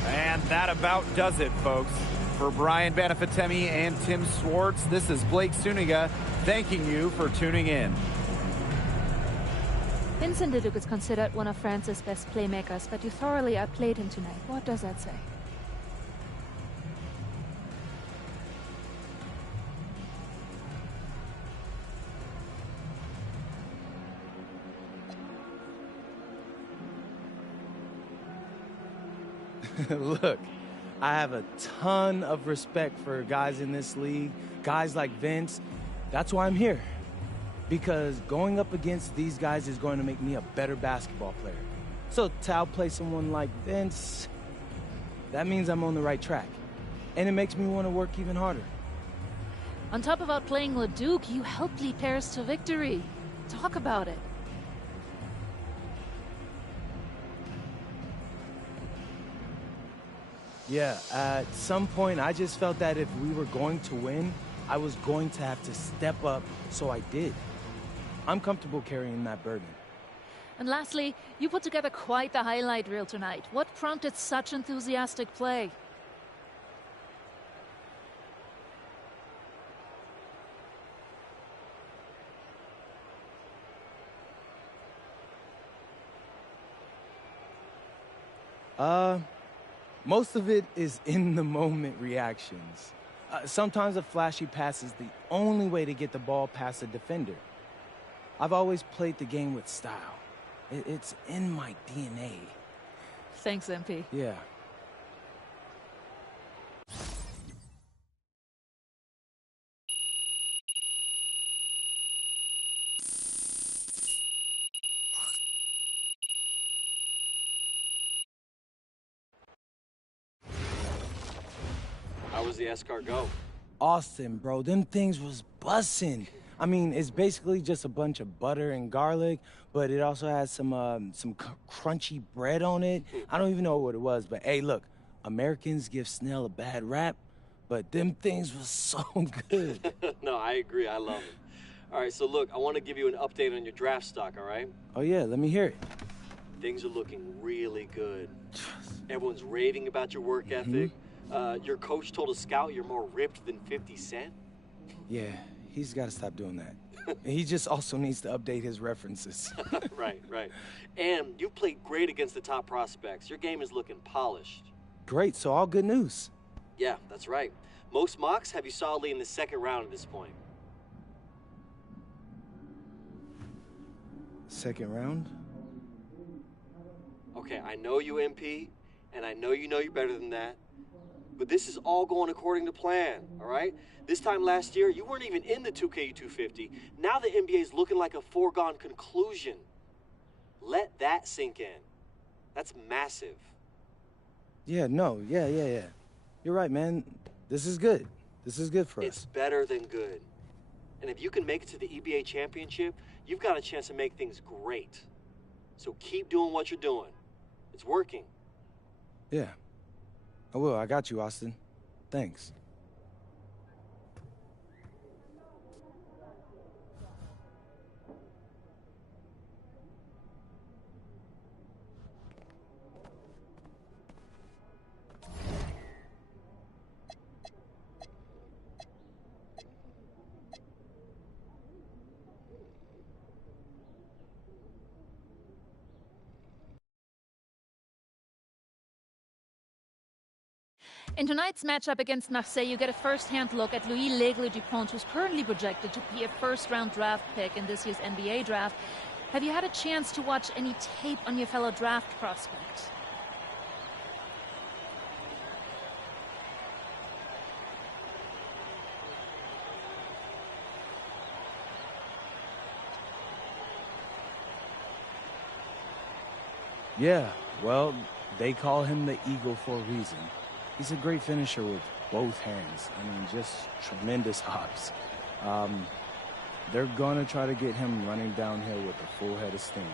And that about does it, folks. For Brian Banafitemi and Tim Swartz, this is Blake Suniga thanking you for tuning in. Vincent Leduc is considered one of France's best playmakers, but you thoroughly outplayed him tonight. What does that say? Look, I have a ton of respect for guys in this league, guys like Vince. That's why I'm here. Because going up against these guys is going to make me a better basketball player. So to outplay someone like Vince, that means I'm on the right track. And it makes me want to work even harder. On top of outplaying Leduc, you helped lead Paris to victory. Talk about it. Yeah, at some point, I just felt that if we were going to win, I was going to have to step up, so I did. I'm comfortable carrying that burden. And lastly, you put together quite the highlight reel tonight. What prompted such enthusiastic play? Most of it is in-the-moment reactions. Sometimes a flashy pass is the only way to get the ball past a defender. I've always played the game with style. It's in my DNA. Thanks, MP. Yeah. How was the escort go? Awesome, bro. Them things was bussin'. I mean, it's basically just a bunch of butter and garlic, but it also has some crunchy bread on it. I don't even know what it was, but hey, look, Americans give Snell a bad rap, but them things was so good. No, I agree. I love it. All right, so look, I want to give you an update on your draft stock, all right? Oh, yeah, let me hear it. Things are looking really good. Everyone's raving about your work ethic. Your coach told a scout you're more ripped than 50 Cent. Yeah, he's got to stop doing that. He just also needs to update his references. Right. And you played great against the top prospects. Your game is looking polished. Great, so all good news. Yeah, that's right. Most mocks have you solidly in the second round at this point. Second round? Okay, I know you, MP, and I know you better than that. But this is all going according to plan, all right? This time last year, you weren't even in the 2K250. Now the NBA is looking like a foregone conclusion. Let that sink in. That's massive. Yeah. You're right, man. This is good. This is good for us. It's better than good. And if you can make it to the EBA championship, you've got a chance to make things great. So keep doing what you're doing. It's working. Yeah. I will. I got you, Austin. Thanks. In tonight's matchup against Marseille, you get a first-hand look at Louis L'Aigle Dupont, who's currently projected to be a first-round draft pick in this year's NBA draft. Have you had a chance to watch any tape on your fellow draft prospect? Yeah, well, they call him the Eagle for a reason. He's a great finisher with both hands. I mean, just tremendous hops. They're going to try to get him running downhill with a full head of steam.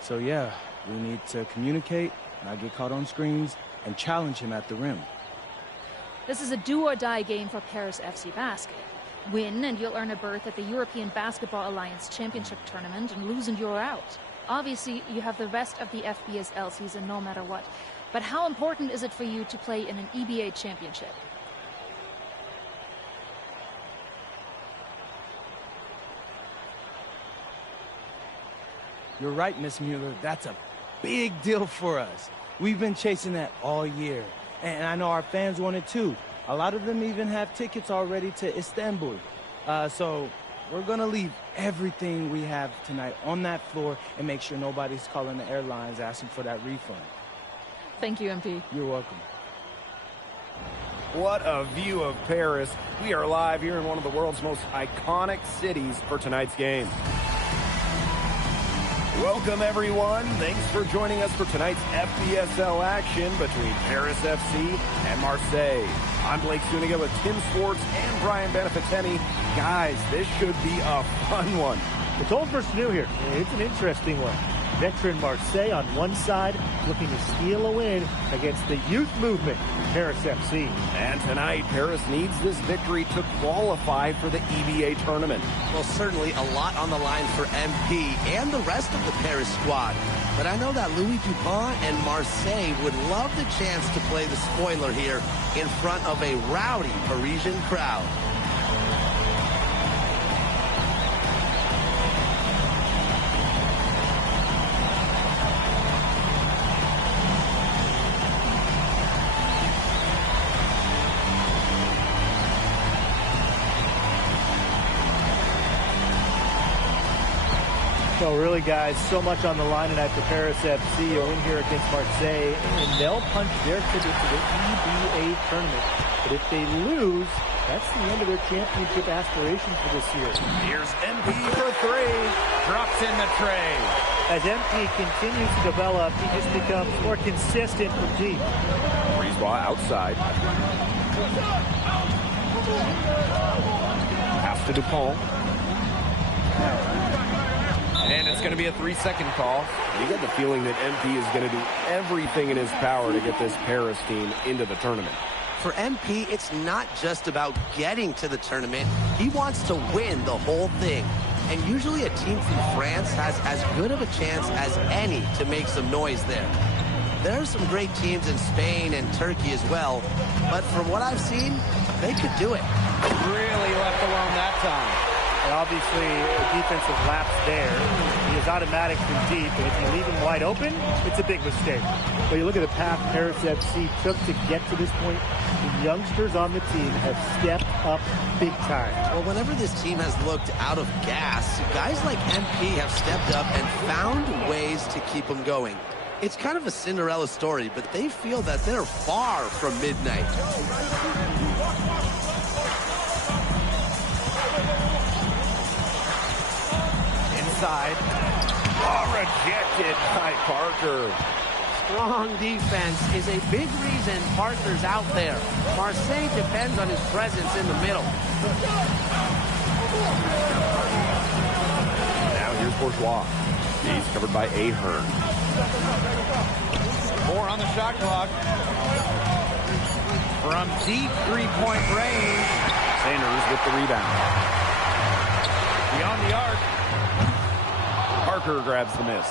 So, yeah, we need to communicate, not get caught on screens, and challenge him at the rim. This is a do-or-die game for Paris FC Basket. Win, and you'll earn a berth at the European Basketball Alliance Championship Tournament, and lose and you're out. Obviously, you have the rest of the FBSL season no matter what. But how important is it for you to play in an EBA championship? You're right, Miss Mueller. That's a big deal for us. We've been chasing that all year. And I know our fans want it too. A lot of them even have tickets already to Istanbul. So we're going to leave everything we have tonight on that floor and make sure nobody's calling the airlines asking for that refund. Thank you, MP. You're welcome. What a view of Paris. We are live here in one of the world's most iconic cities for tonight's game. Welcome, everyone. Thanks for joining us for tonight's FBSL action between Paris FC and Marseille. I'm Blake Zuniga with Tim Swartz and Brian Benefitemi. Guys, this should be a fun one. It's old versus new here. It's an interesting one. Veteran Marseille on one side, looking to steal a win against the youth movement, Paris FC. And tonight, Paris needs this victory to qualify for the EBA tournament. Well, certainly a lot on the line for MP and the rest of the Paris squad. But I know that Louis Dupont and Marseille would love the chance to play the spoiler here in front of a rowdy Parisian crowd. So really, guys, so much on the line tonight for Paris FC. A win here against Marseille, and they'll punch their ticket to the EBA tournament. But if they lose, that's the end of their championship aspirations for this year. Here's MP for three. Drops in the tray. As MP continues to develop, he just becomes more consistent from deep. Breeze ball outside. Pass to Dupont. And it's going to be a 3-second call. You get the feeling that MP is going to do everything in his power to get this Paris team into the tournament. For MP, it's not just about getting to the tournament. He wants to win the whole thing. And usually a team from France has as good of a chance as any to make some noise there. There are some great teams in Spain and Turkey as well. But from what I've seen, they could do it. Really left alone that time. And obviously, a defensive lapse there. He is automatic from deep, and if you leave him wide open, it's a big mistake. But you look at the path Paris FC took to get to this point, the youngsters on the team have stepped up big time. Well, whenever this team has looked out of gas, guys like MP have stepped up and found ways to keep them going. It's kind of a Cinderella story, but they feel that they're far from midnight. Inside. Oh, rejected by Parker. Strong defense is a big reason Parker's out there. Marseille depends on his presence in the middle. Now here's Bourgeois. He's covered by Ahern. 4 on the shot clock. From deep three-point range. Sanders with the rebound. Beyond the arc. Parker grabs the miss.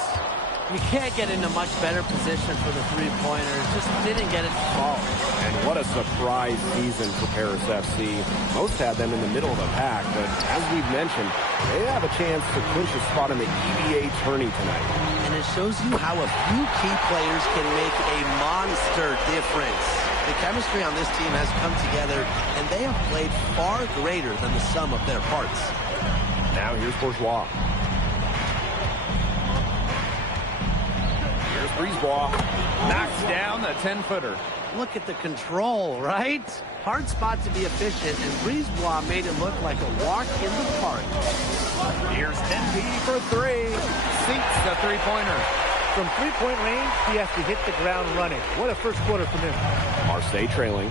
You can't get into much better position for the three-pointer. Just didn't get it to fall. And what a surprise season for Paris FC. Most had them in the middle of the pack, but as we've mentioned, they have a chance to clinch a spot in the EBA tourney tonight. And it shows you how a few key players can make a monster difference. The chemistry on this team has come together, and they have played far greater than the sum of their parts. Now here's Bourgeois. Here's Brisebois. Knocks down the 10-footer. Look at the control, right? Hard spot to be efficient, and Brisebois made it look like a walk in the park. Here's 10P for 3. Sinks the three-pointer. From three-point range, he has to hit the ground running. What a first quarter from him. Marseille trailing.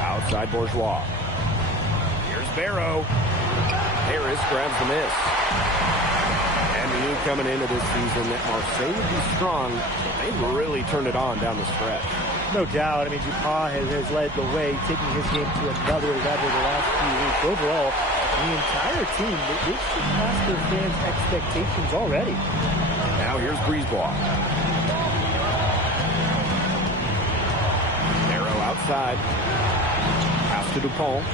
Outside Bourgeois. Here's Barrow. Harris grabs the miss. And we knew coming into this season that Marseille would be strong, but they really turned it on down the stretch. No doubt. I mean, Dupont has led the way, taking his game to another level the last few weeks. Overall, the entire team, they've surpassed their fans' expectations already. Now here's Brisebois. Barrow outside. Pass to Dupont.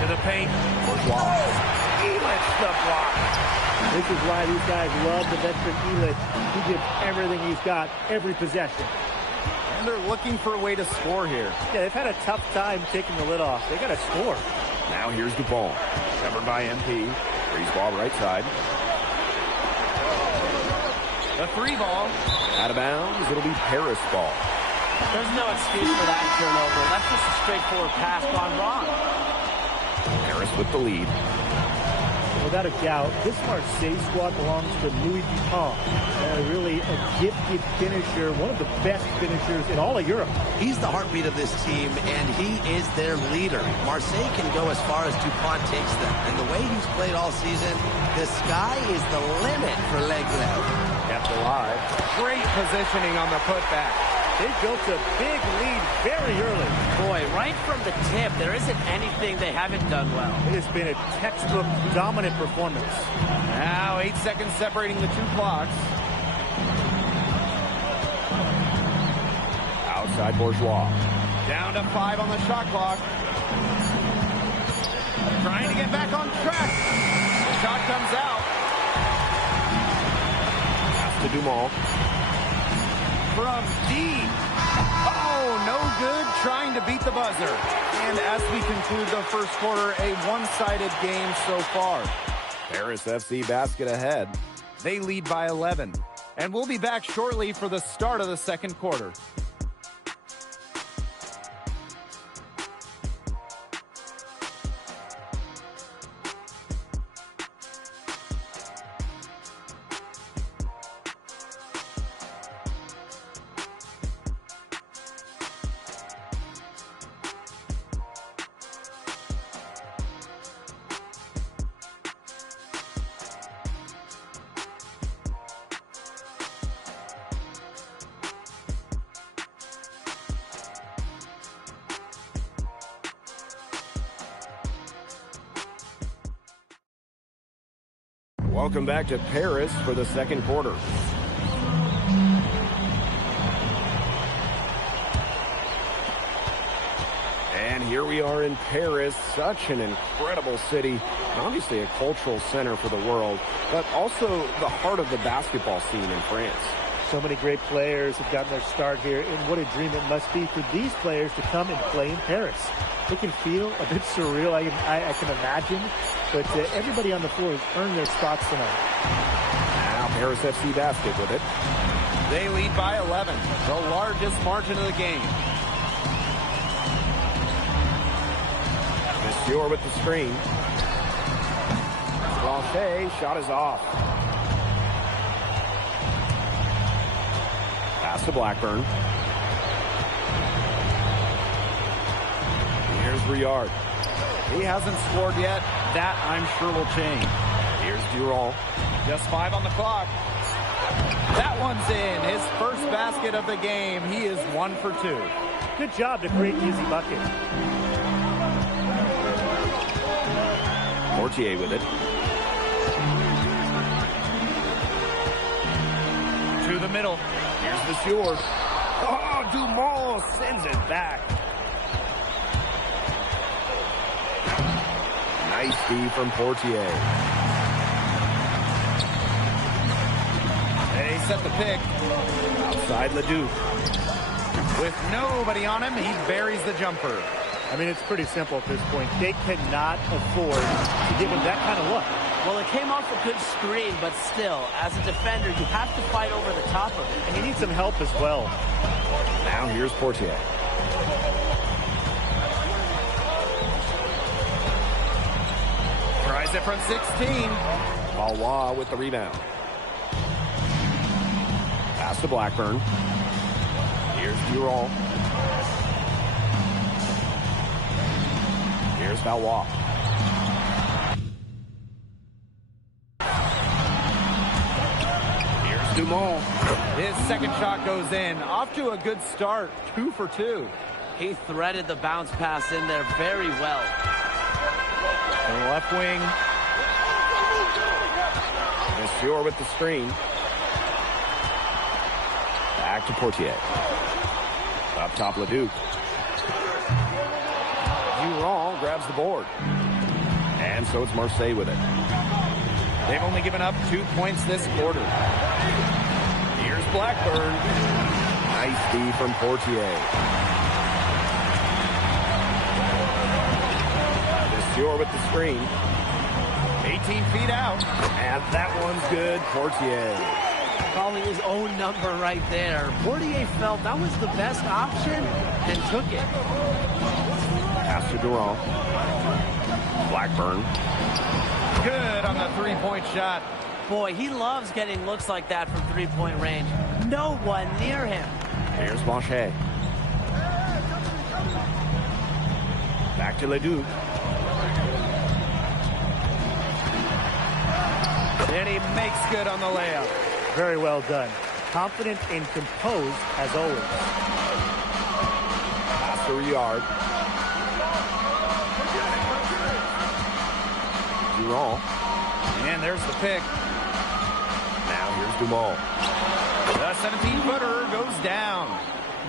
To the paint. Bourgeois. Elitch the block. This is why these guys love the veteran Elitch. He gives everything he's got, every possession. And they're looking for a way to score here. Yeah, they've had a tough time taking the lid off. They got to score. Now here's Dupont. Covered by MP. Brisebois right side. The 3 ball. Out of bounds. It'll be Paris ball. There's no excuse for that turnover. That's just a straightforward pass gone wrong. Paris with the lead. Without a doubt, this Marseille squad belongs to Louis Dupont. Really a gifted finisher, one of the best finishers in all of Europe. He's the heartbeat of this team, and he is their leader. Marseille can go as far as Dupont takes them, and the way he's played all season, the sky is the limit for Leglet. Kept alive. Great positioning on the putback. They built a big lead very early. Boy, right from the tip, there isn't anything they haven't done well. It has been a textbook dominant performance. Now 8 seconds separating the 2 clocks. Outside Bourgeois. Down to 5 on the shot clock. Trying to get back on track. The shot comes out. Pass to Dumont. From deep. Oh, no good. Trying to beat the buzzer. And as we conclude the first quarter, a one-sided game so far. Paris FC basket ahead. They lead by 11. And we'll be back shortly for the start of the second quarter. Welcome back to Paris for the second quarter. And here we are in Paris, such an incredible city, obviously a cultural center for the world, but also the heart of the basketball scene in France. So many great players have gotten their start here, and what a dream it must be for these players to come and play in Paris. It can feel a bit surreal, I can imagine, but everybody on the floor has earned their spots tonight. Now Paris FC basket with it. They lead by 11, the largest margin of the game. Monsieur with the screen. Blanchet, shot is off. Pass to Blackburn. Here's Riard. He hasn't scored yet. That, I'm sure, will change. Here's Durant. Just 5 on the clock. That one's in. His first basket of the game. He is 1 for 2. Good job to create easy bucket. Portier with it. To the middle. Here's the Shore. Oh, Dumont sends it back. Nice D from Portier. They set the pick. Outside Leduc. With nobody on him, he buries the jumper. I mean, it's pretty simple at this point. They cannot afford to give him that kind of look. Well, it came off a good screen, but still, as a defender, you have to fight over the top of it. And he needs some help as well. Now here's Portier. Tries it from 16. Valois with the rebound. Pass to Blackburn. Here's Durant. Here's Valois. Here's Dumont. His second shot goes in. Off to a good start. 2 for 2. He threaded the bounce pass in there very well. To the left wing. Monsieur with the screen. Back to Portier. Up top, Leduc. Durant grabs the board. And so it's Marseille with it. They've only given up 2 points this quarter. Here's Blackburn. Nice D from Portier. Monsieur with the screen. 18 feet out. And that one's good. Portier. Calling his own number right there. Portier felt that was the best option and took it. Pass to Durant. Blackburn. Good on the three-point shot. Boy, he loves getting looks like that from three-point range. No one near him. Here's Blanchet. Back to Leduc. And he makes good on the layup. Very well done. Confident and composed as always. Pass to Riard. Durant. And there's the pick. Now here's Dumont. The 17-footer goes down.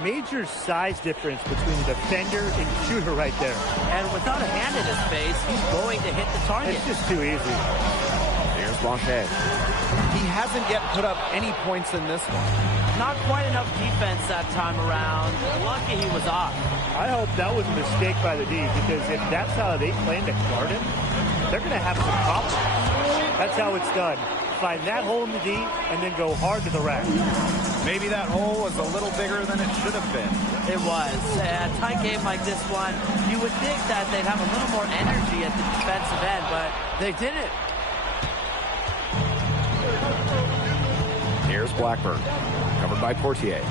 Major size difference between the defender and shooter right there. And without a hand in his face, he's going to hit the target. It's just too easy. Here's Blanchet. He hasn't yet put up any points in this one. Not quite enough defense that time around. Lucky he was off. I hope that was a mistake by the D, because if that's how they plan to guard him, they're going to have some problems. That's how it's done. Find that hole in the D and then go hard to the rack. Maybe that hole was a little bigger than it should have been. It was. A tight game like this one, you would think that they'd have a little more energy at the defensive end, but they didn't. Here's Blackburn. Covered by Portier.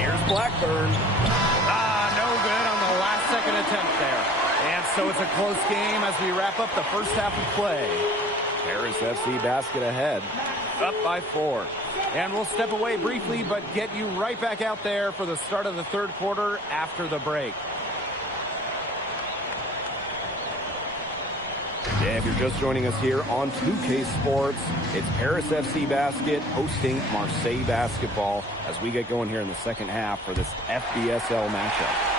Here's Blackburn. No good on the last-second attempt there. And so it's a close game as we wrap up the first half of play. Paris FC basket ahead. Up by 4. And we'll step away briefly, but get you right back out there for the start of the third quarter after the break. Yeah, if you're just joining us here on 2K Sports, it's Paris FC Basket hosting Marseille Basketball as we get going here in the second half for this FBSL matchup.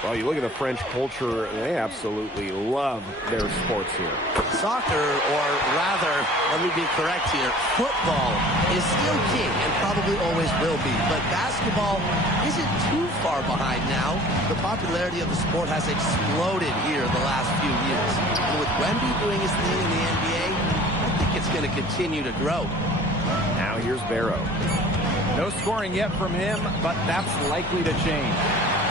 Well, you look at the French culture, they absolutely love their sports here. Soccer, or rather, let me be correct here, football is still king and probably always will be. But basketball isn't too far behind now. The popularity of the sport has exploded here the last few years. And with Wemby doing his thing in the NBA, I think it's going to continue to grow. Now here's Barrow. No scoring yet from him, but that's likely to change.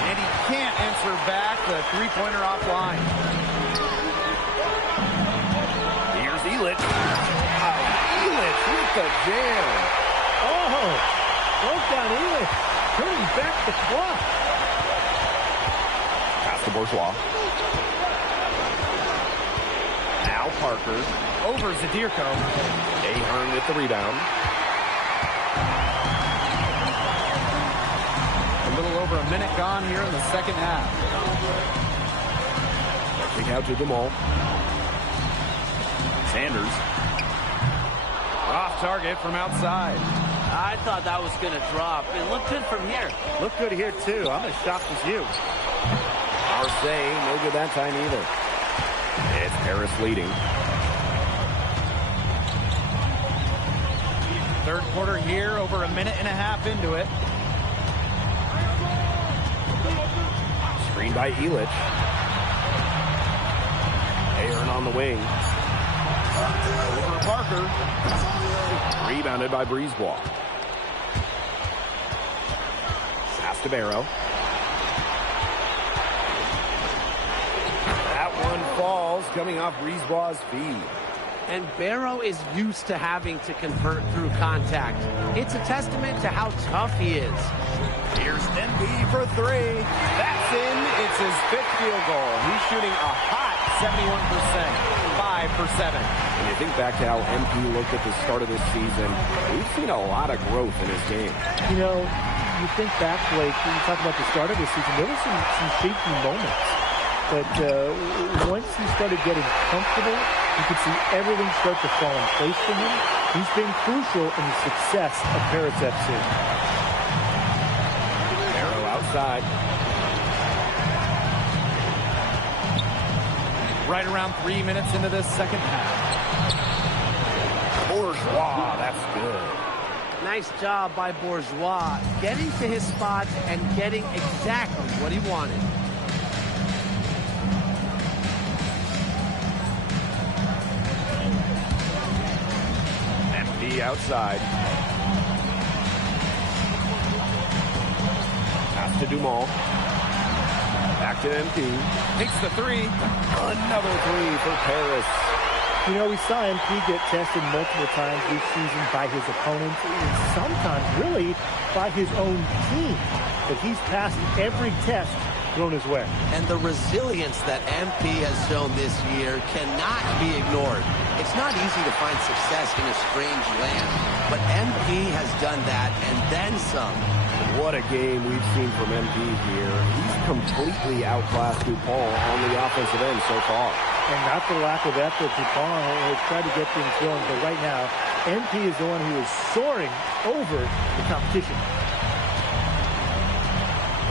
And he can't answer back the three-pointer offline. Here's Elitch. Elitch with a jam. Oh, broke down Elish, turning back the clock. Pass to Bourgeois. Now Parker. Over Zadirko. Ahern with the rebound. A little over a minute gone here in the second half. Kick out to Dumal. Sanders. Off target from outside. I thought that was going to drop. It looked good from here. Looked good here, too. I'm as shocked as you. Marseille, no good that time either. It's Paris leading. Third quarter here, over a minute and a half into it. Screen by Elish. Ahern on the wing. Over to Parker. Rebounded by Brisebois. Pass to Barrow. That one falls, coming off Brisebois' feet. And Barrow is used to having to convert through contact. It's a testament to how tough he is. Here's MP for three. That's in. It's his fifth field goal. He's shooting a hot 71%. 5 for 7. When you think back to how MP looked at the start of this season, we've seen a lot of growth in his game. You know, you think back, Blake, when you talk about the start of this season, there were some shaky moments. But once he started getting comfortable, you could see everything start to fall in place for him. He's been crucial in the success of Paris FC. Barrow outside. Right around 3 minutes into this second half. Bourgeois, that's good. Nice job by Bourgeois, getting to his spot and getting exactly what he wanted. MP outside. Pass to Dumal. Back to MP. Takes the three. Another three for Paris. You know, we saw MP get tested multiple times this season by his opponents, and sometimes really by his own team. But he's passed every test thrown his way. And the resilience that MP has shown this year cannot be ignored. It's not easy to find success in a strange land, but MP has done that and then some. What a game we've seen from MP here. He's completely outclassed Dupont on the offensive end so far. And not the lack of effort. Dupont has tried to get things going, but right now, MP is the one who is soaring over the competition.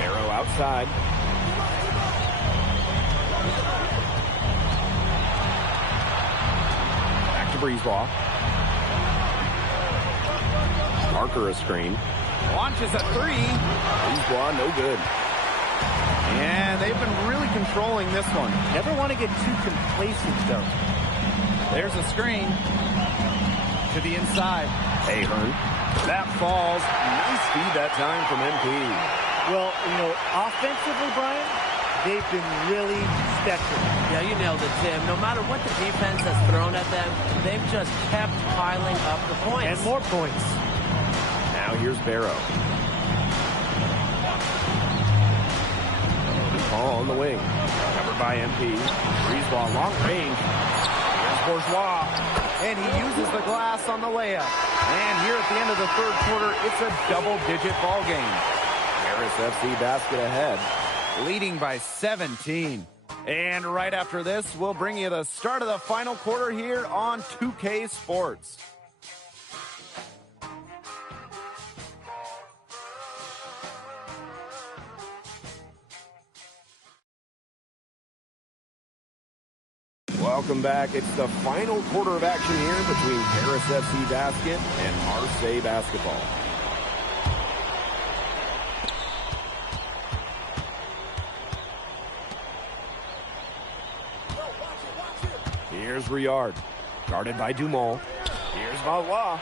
Barrow outside. Back to Brisebois. Parker a screen. Launches a three. Brisebois, no good. And they've been really controlling this one. Never want to get too complacent, though. There's a screen to the inside. Ahern. That falls. Nice feed that time from MP. Well, you know, offensively, Brian, they've been really special. Yeah, you nailed it, Tim. No matter what the defense has thrown at them, they've just kept piling up the points. And more points. Now here's Barrow. Ball on the wing. Covered by MP. Brisebois, long range. Here's Bourgeois. And he uses the glass on the layup. And here at the end of the third quarter, it's a double-digit ball game. Paris FC basket ahead. Leading by 17. And right after this, we'll bring you the start of the final quarter here on 2K Sports. Welcome back. It's the final quarter of action here between Paris FC basket and Marseille basketball. Here's Riard, guarded by Dumal. Here's Valois.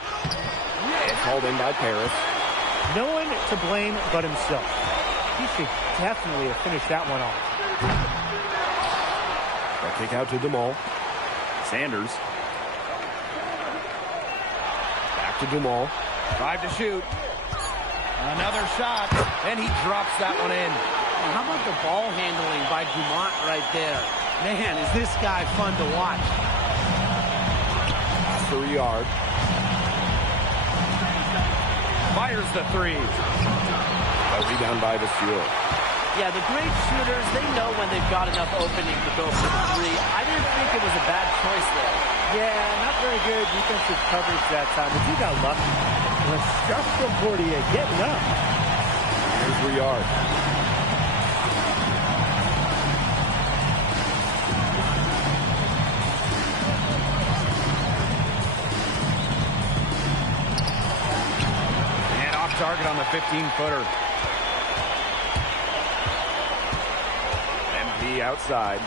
It's called in by Paris. No one to blame but himself. He should definitely have finished that one off. A kick out to Dumal. Sanders. Back Back to Dumont. 5 to shoot. Another shot, and he drops that one in. How about the ball handling by Dumont right there? Man, is this guy fun to watch. Pass to Riyard. Fires the three. A rebound by Vasseur. Yeah, the great shooters, they know when they've got enough opening to go for the three. I didn't think it was a bad choice there. Yeah, not very good defensive coverage that time, but you got lucky. Well, stuff from Portier getting up. Here's Riyard. And off target on the 15-footer. MP outside.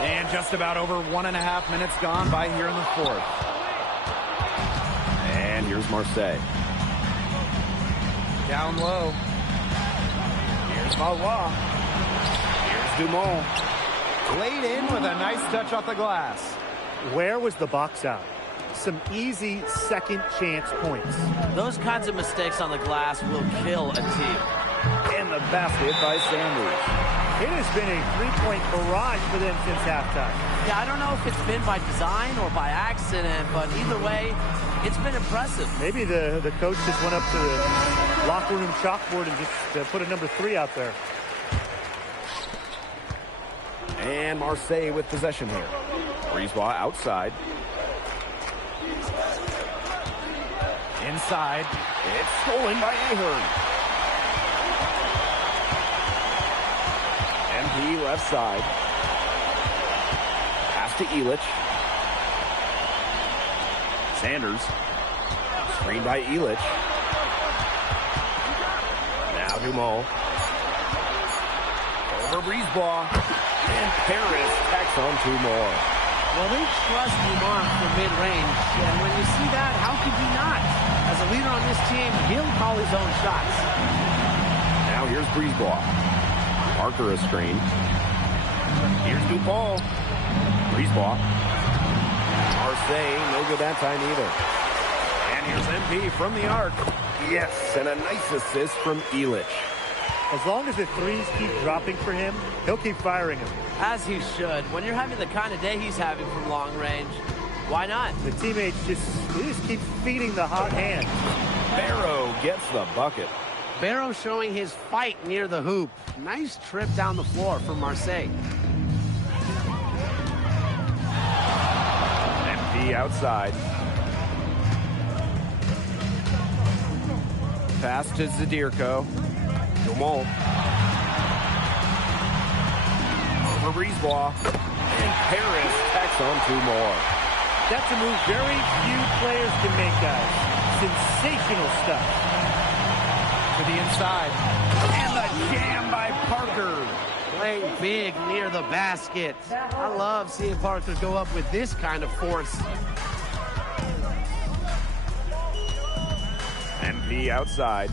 And just about over 1.5 minutes gone by here in the fourth. And here's Marseille. Down low. Here's Valois. Here's Dumont. Laid in with a nice touch off the glass. Where was the box out? Some easy second chance points. Those kinds of mistakes on the glass will kill a team. And the basket by Sanders. It has been a three-point barrage for them since halftime. Yeah, I don't know if it's been by design or by accident, but either way, it's been impressive. Maybe the coach just went up to the locker room chalkboard and just put a number 3 out there. And Marseille with possession here. Brisebois outside. Inside. It's stolen by Ahern. MP left side. Pass to Illich. Sanders. Screen by Illich. Now Dumont. Over Brisebois. And Paris tacks on 2 more. Well, they trust Dumont for mid-range, and when you see that, how could you not? As a leader on this team, he'll call his own shots. Now here's Brisebois. Parker a screen. Here's Dupont. Brisebois. Marseille, no good that time either. And here's MP from the arc. Yes, and a nice assist from Illich. As long as the threes keep dropping for him, he'll keep firing them. As he should. When you're having the kind of day he's having from long range, why not? The teammates just keep feeding the hot hand. Barrow gets the bucket. Barrow showing his fight near the hoop. Nice trip down the floor for Marseille. MP outside. Pass to Zadirko. Dumont. Over Brisebois. And Paris tacks on 2 more. That's a move very few players can make, guys. Sensational stuff. To the inside. And the jam by Parker. Playing big near the basket. I love seeing Parker go up with this kind of force. MP outside.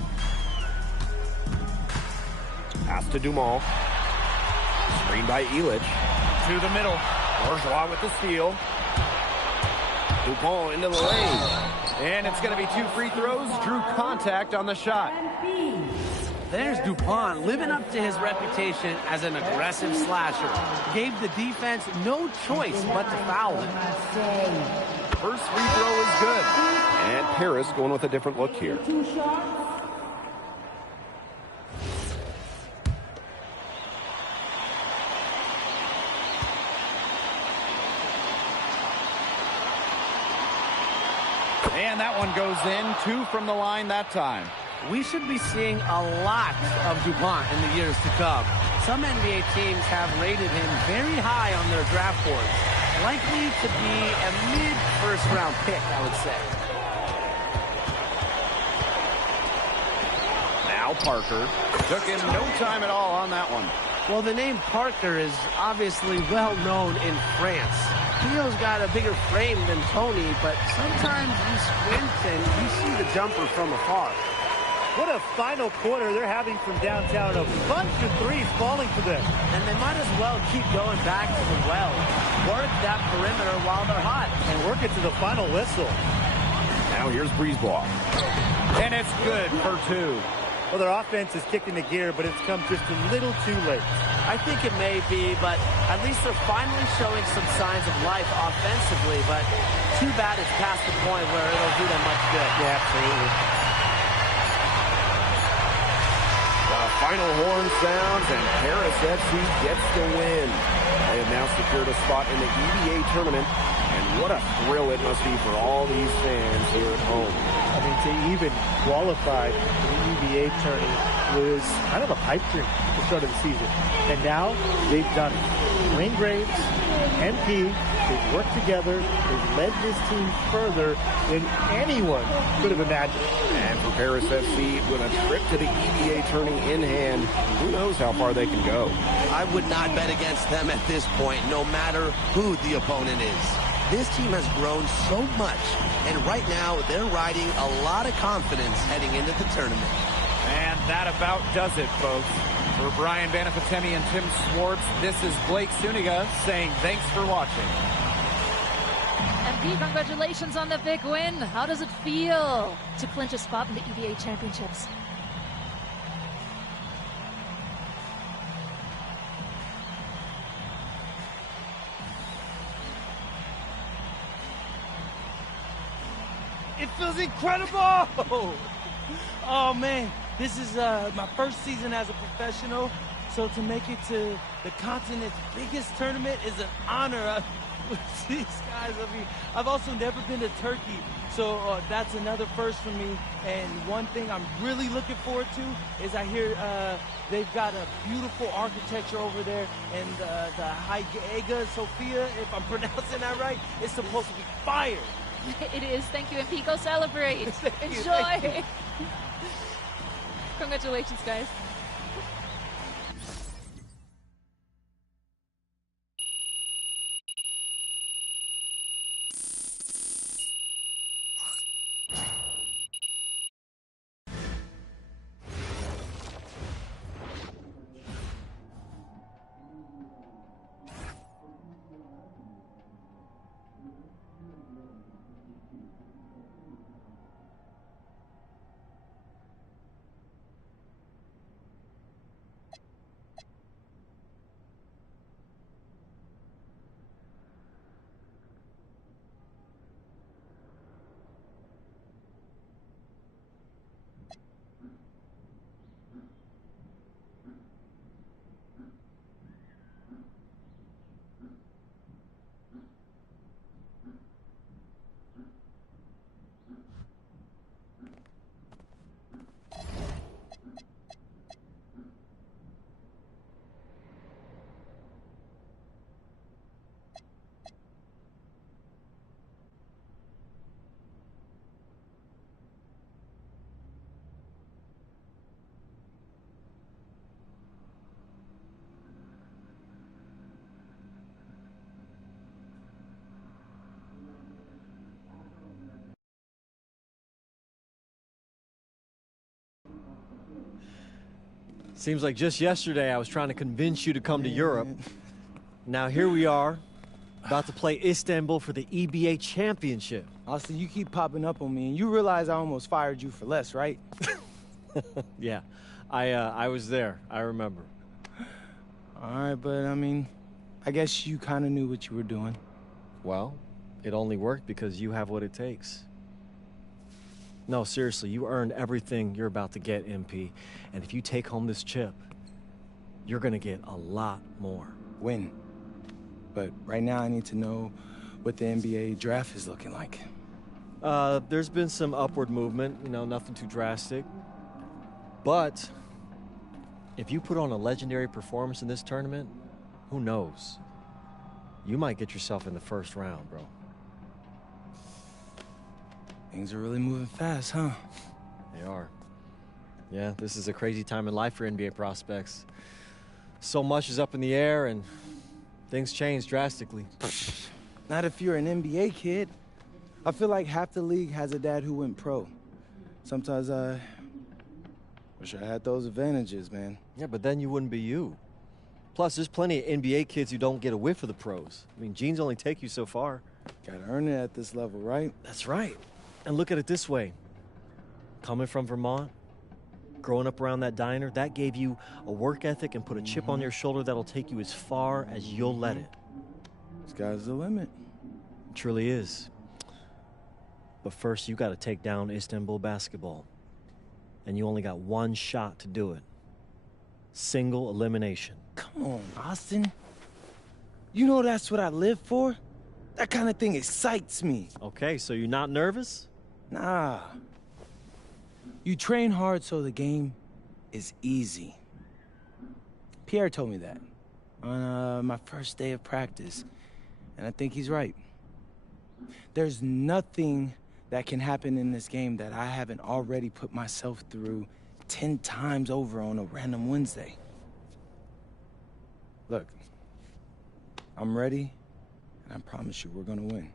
Pass to Dumont. Screen by Illich. To the middle. Bourgeois with the steal. Dupont into the lane. And it's going to be 2 free throws. Drew contact on the shot. There's Dupont living up to his reputation as an aggressive slasher. Gave the defense no choice but to foul him. First free throw is good. And Paris going with a different look here. And that one goes in. 2 from the line that time. We should be seeing a lot of Dupont in the years to come. Some NBA teams have rated him very high on their draft boards. Likely to be a mid-first round pick, I would say. Now Parker. Took him no time at all on that one. Well, the name Parker is obviously well known in France. Theo's got a bigger frame than Tony, but sometimes you squint and you see the jumper from afar. What a final quarter they're having from downtown. A bunch of threes falling for them. And they might as well keep going back to the well. Work that perimeter while they're hot. And work it to the final whistle. Now here's Breezeball. And it's good for 2. Well, their offense is kicking the gear, but it's come just a little too late. I think it may be, but at least they're finally showing some signs of life offensively. But too bad it's past the point where it'll do them much good. Yeah, absolutely. The final horn sounds, and Paris FC gets the win. They have now secured a spot in the EVA tournament, and what a thrill it must be for all these fans here at home. I mean, to even qualify for the EVA tourney was kind of a pipe dream at the start of the season. And now they've done it. Wayne Graves, MP, they've worked together. They've led this team further than anyone could have imagined. And for Paris FC, with a trip to the EVA tourney in hand, who knows how far they can go. I would not bet against them at this point, no matter who the opponent is. This team has grown so much, and right now they're riding a lot of confidence heading into the tournament. And that about does it, folks. For Brian Banafitemi and Tim Swartz, this is Blake Suniga saying thanks for watching. MP, congratulations on the big win. How does it feel to clinch a spot in the EVA Championships? It feels incredible! Oh man, this is my first season as a professional, so to make it to the continent's biggest tournament is an honor. With these guys, I mean, I've also never been to Turkey, so that's another first for me. And one thing I'm really looking forward to is I hear they've got a beautiful architecture over there, and the Hagia Sophia, if I'm pronouncing that right, is supposed to be fire. It is. Thank you, MP. Go celebrate. Enjoy. Thank you. Congratulations, guys. Seems like just yesterday I was trying to convince you to come to Europe. Now here we are, about to play Istanbul for the EBA Championship. Austin, you keep popping up on me, and you realize I almost fired you for less, right? Yeah, I was there. I remember. All right, but I mean, I guess you kind of knew what you were doing. Well, it only worked because you have what it takes. No, seriously, you earned everything you're about to get, MP. And if you take home this chip, you're gonna get a lot more. Win. But right now I need to know what the NBA draft is looking like. There's been some upward movement, you know, nothing too drastic. But if you put on a legendary performance in this tournament, who knows? You might get yourself in the first round, bro. Things are really moving fast, huh? They are. Yeah, this is a crazy time in life for NBA prospects. So much is up in the air, and things change drastically. Not if you're an NBA kid. I feel like half the league has a dad who went pro. Sometimes I Wish I had those advantages, man. Yeah, but then you wouldn't be you. Plus, there's plenty of NBA kids who don't get a whiff of the pros. I mean, genes only take you so far. Gotta earn it at this level, right? That's right. And look at it this way. Coming from Vermont, growing up around that diner, that gave you a work ethic and put a chip on your shoulder that'll take you as far as you'll let it. Sky's the limit. It truly is. But first, you got to take down Istanbul basketball. And you only got one shot to do it. Single elimination. Come on, Austin. You know that's what I live for? That kind of thing excites me. Okay, so you're not nervous? Nah. You train hard so the game is easy. Pierre told me that on my first day of practice, and I think he's right. There's nothing that can happen in this game that I haven't already put myself through 10 times over on a random Wednesday. Look, I'm ready, and I promise you we're gonna win.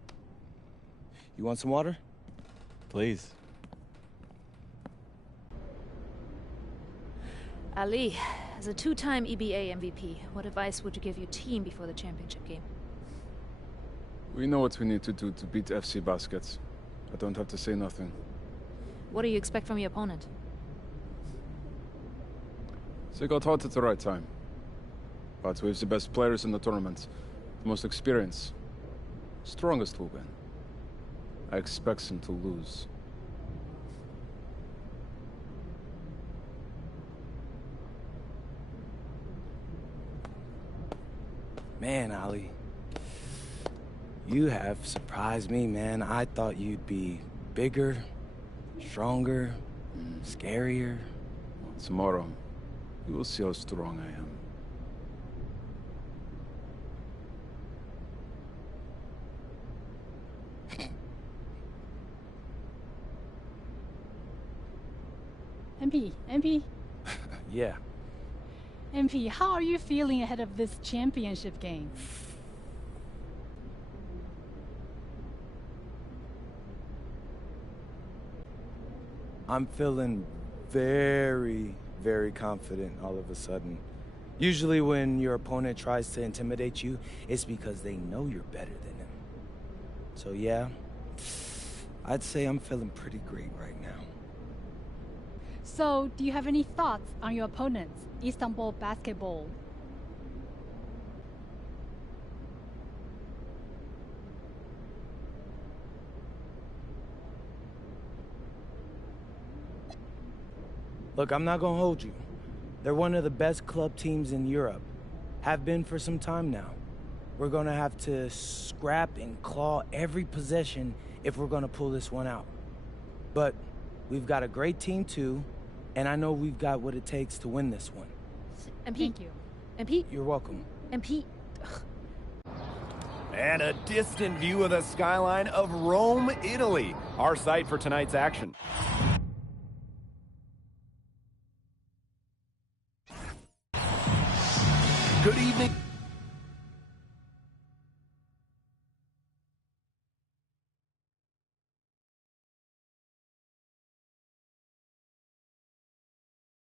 You want some water? Please. Ali, as a two-time EBA MVP, what advice would you give your team before the championship game? We know what we need to do to beat FC Baskets. I don't have to say nothing. What do you expect from your opponent? They got hot at the right time. But we have the best players in the tournament, the most experience. Strongest will win. I expect them to lose. Man, Ali, you have surprised me, man. I thought you'd be bigger, stronger, scarier. Tomorrow, you will see how strong I am. MP, Yeah. MP, how are you feeling ahead of this championship game? I'm feeling very, very confident all of a sudden. Usually when your opponent tries to intimidate you, it's because they know you're better than them. So yeah, I'd say I'm feeling pretty great right now. So, do you have any thoughts on your opponents, Istanbul basketball? Look, I'm not gonna hold you. They're one of the best club teams in Europe. Have been for some time now. We're gonna have to scrap and claw every possession if we're gonna pull this one out. But we've got a great team too, and I know we've got what it takes to win this one. MP. Thank you. MP. You're welcome. MP. And a distant view of the skyline of Rome, Italy, our site for tonight's action. Good evening.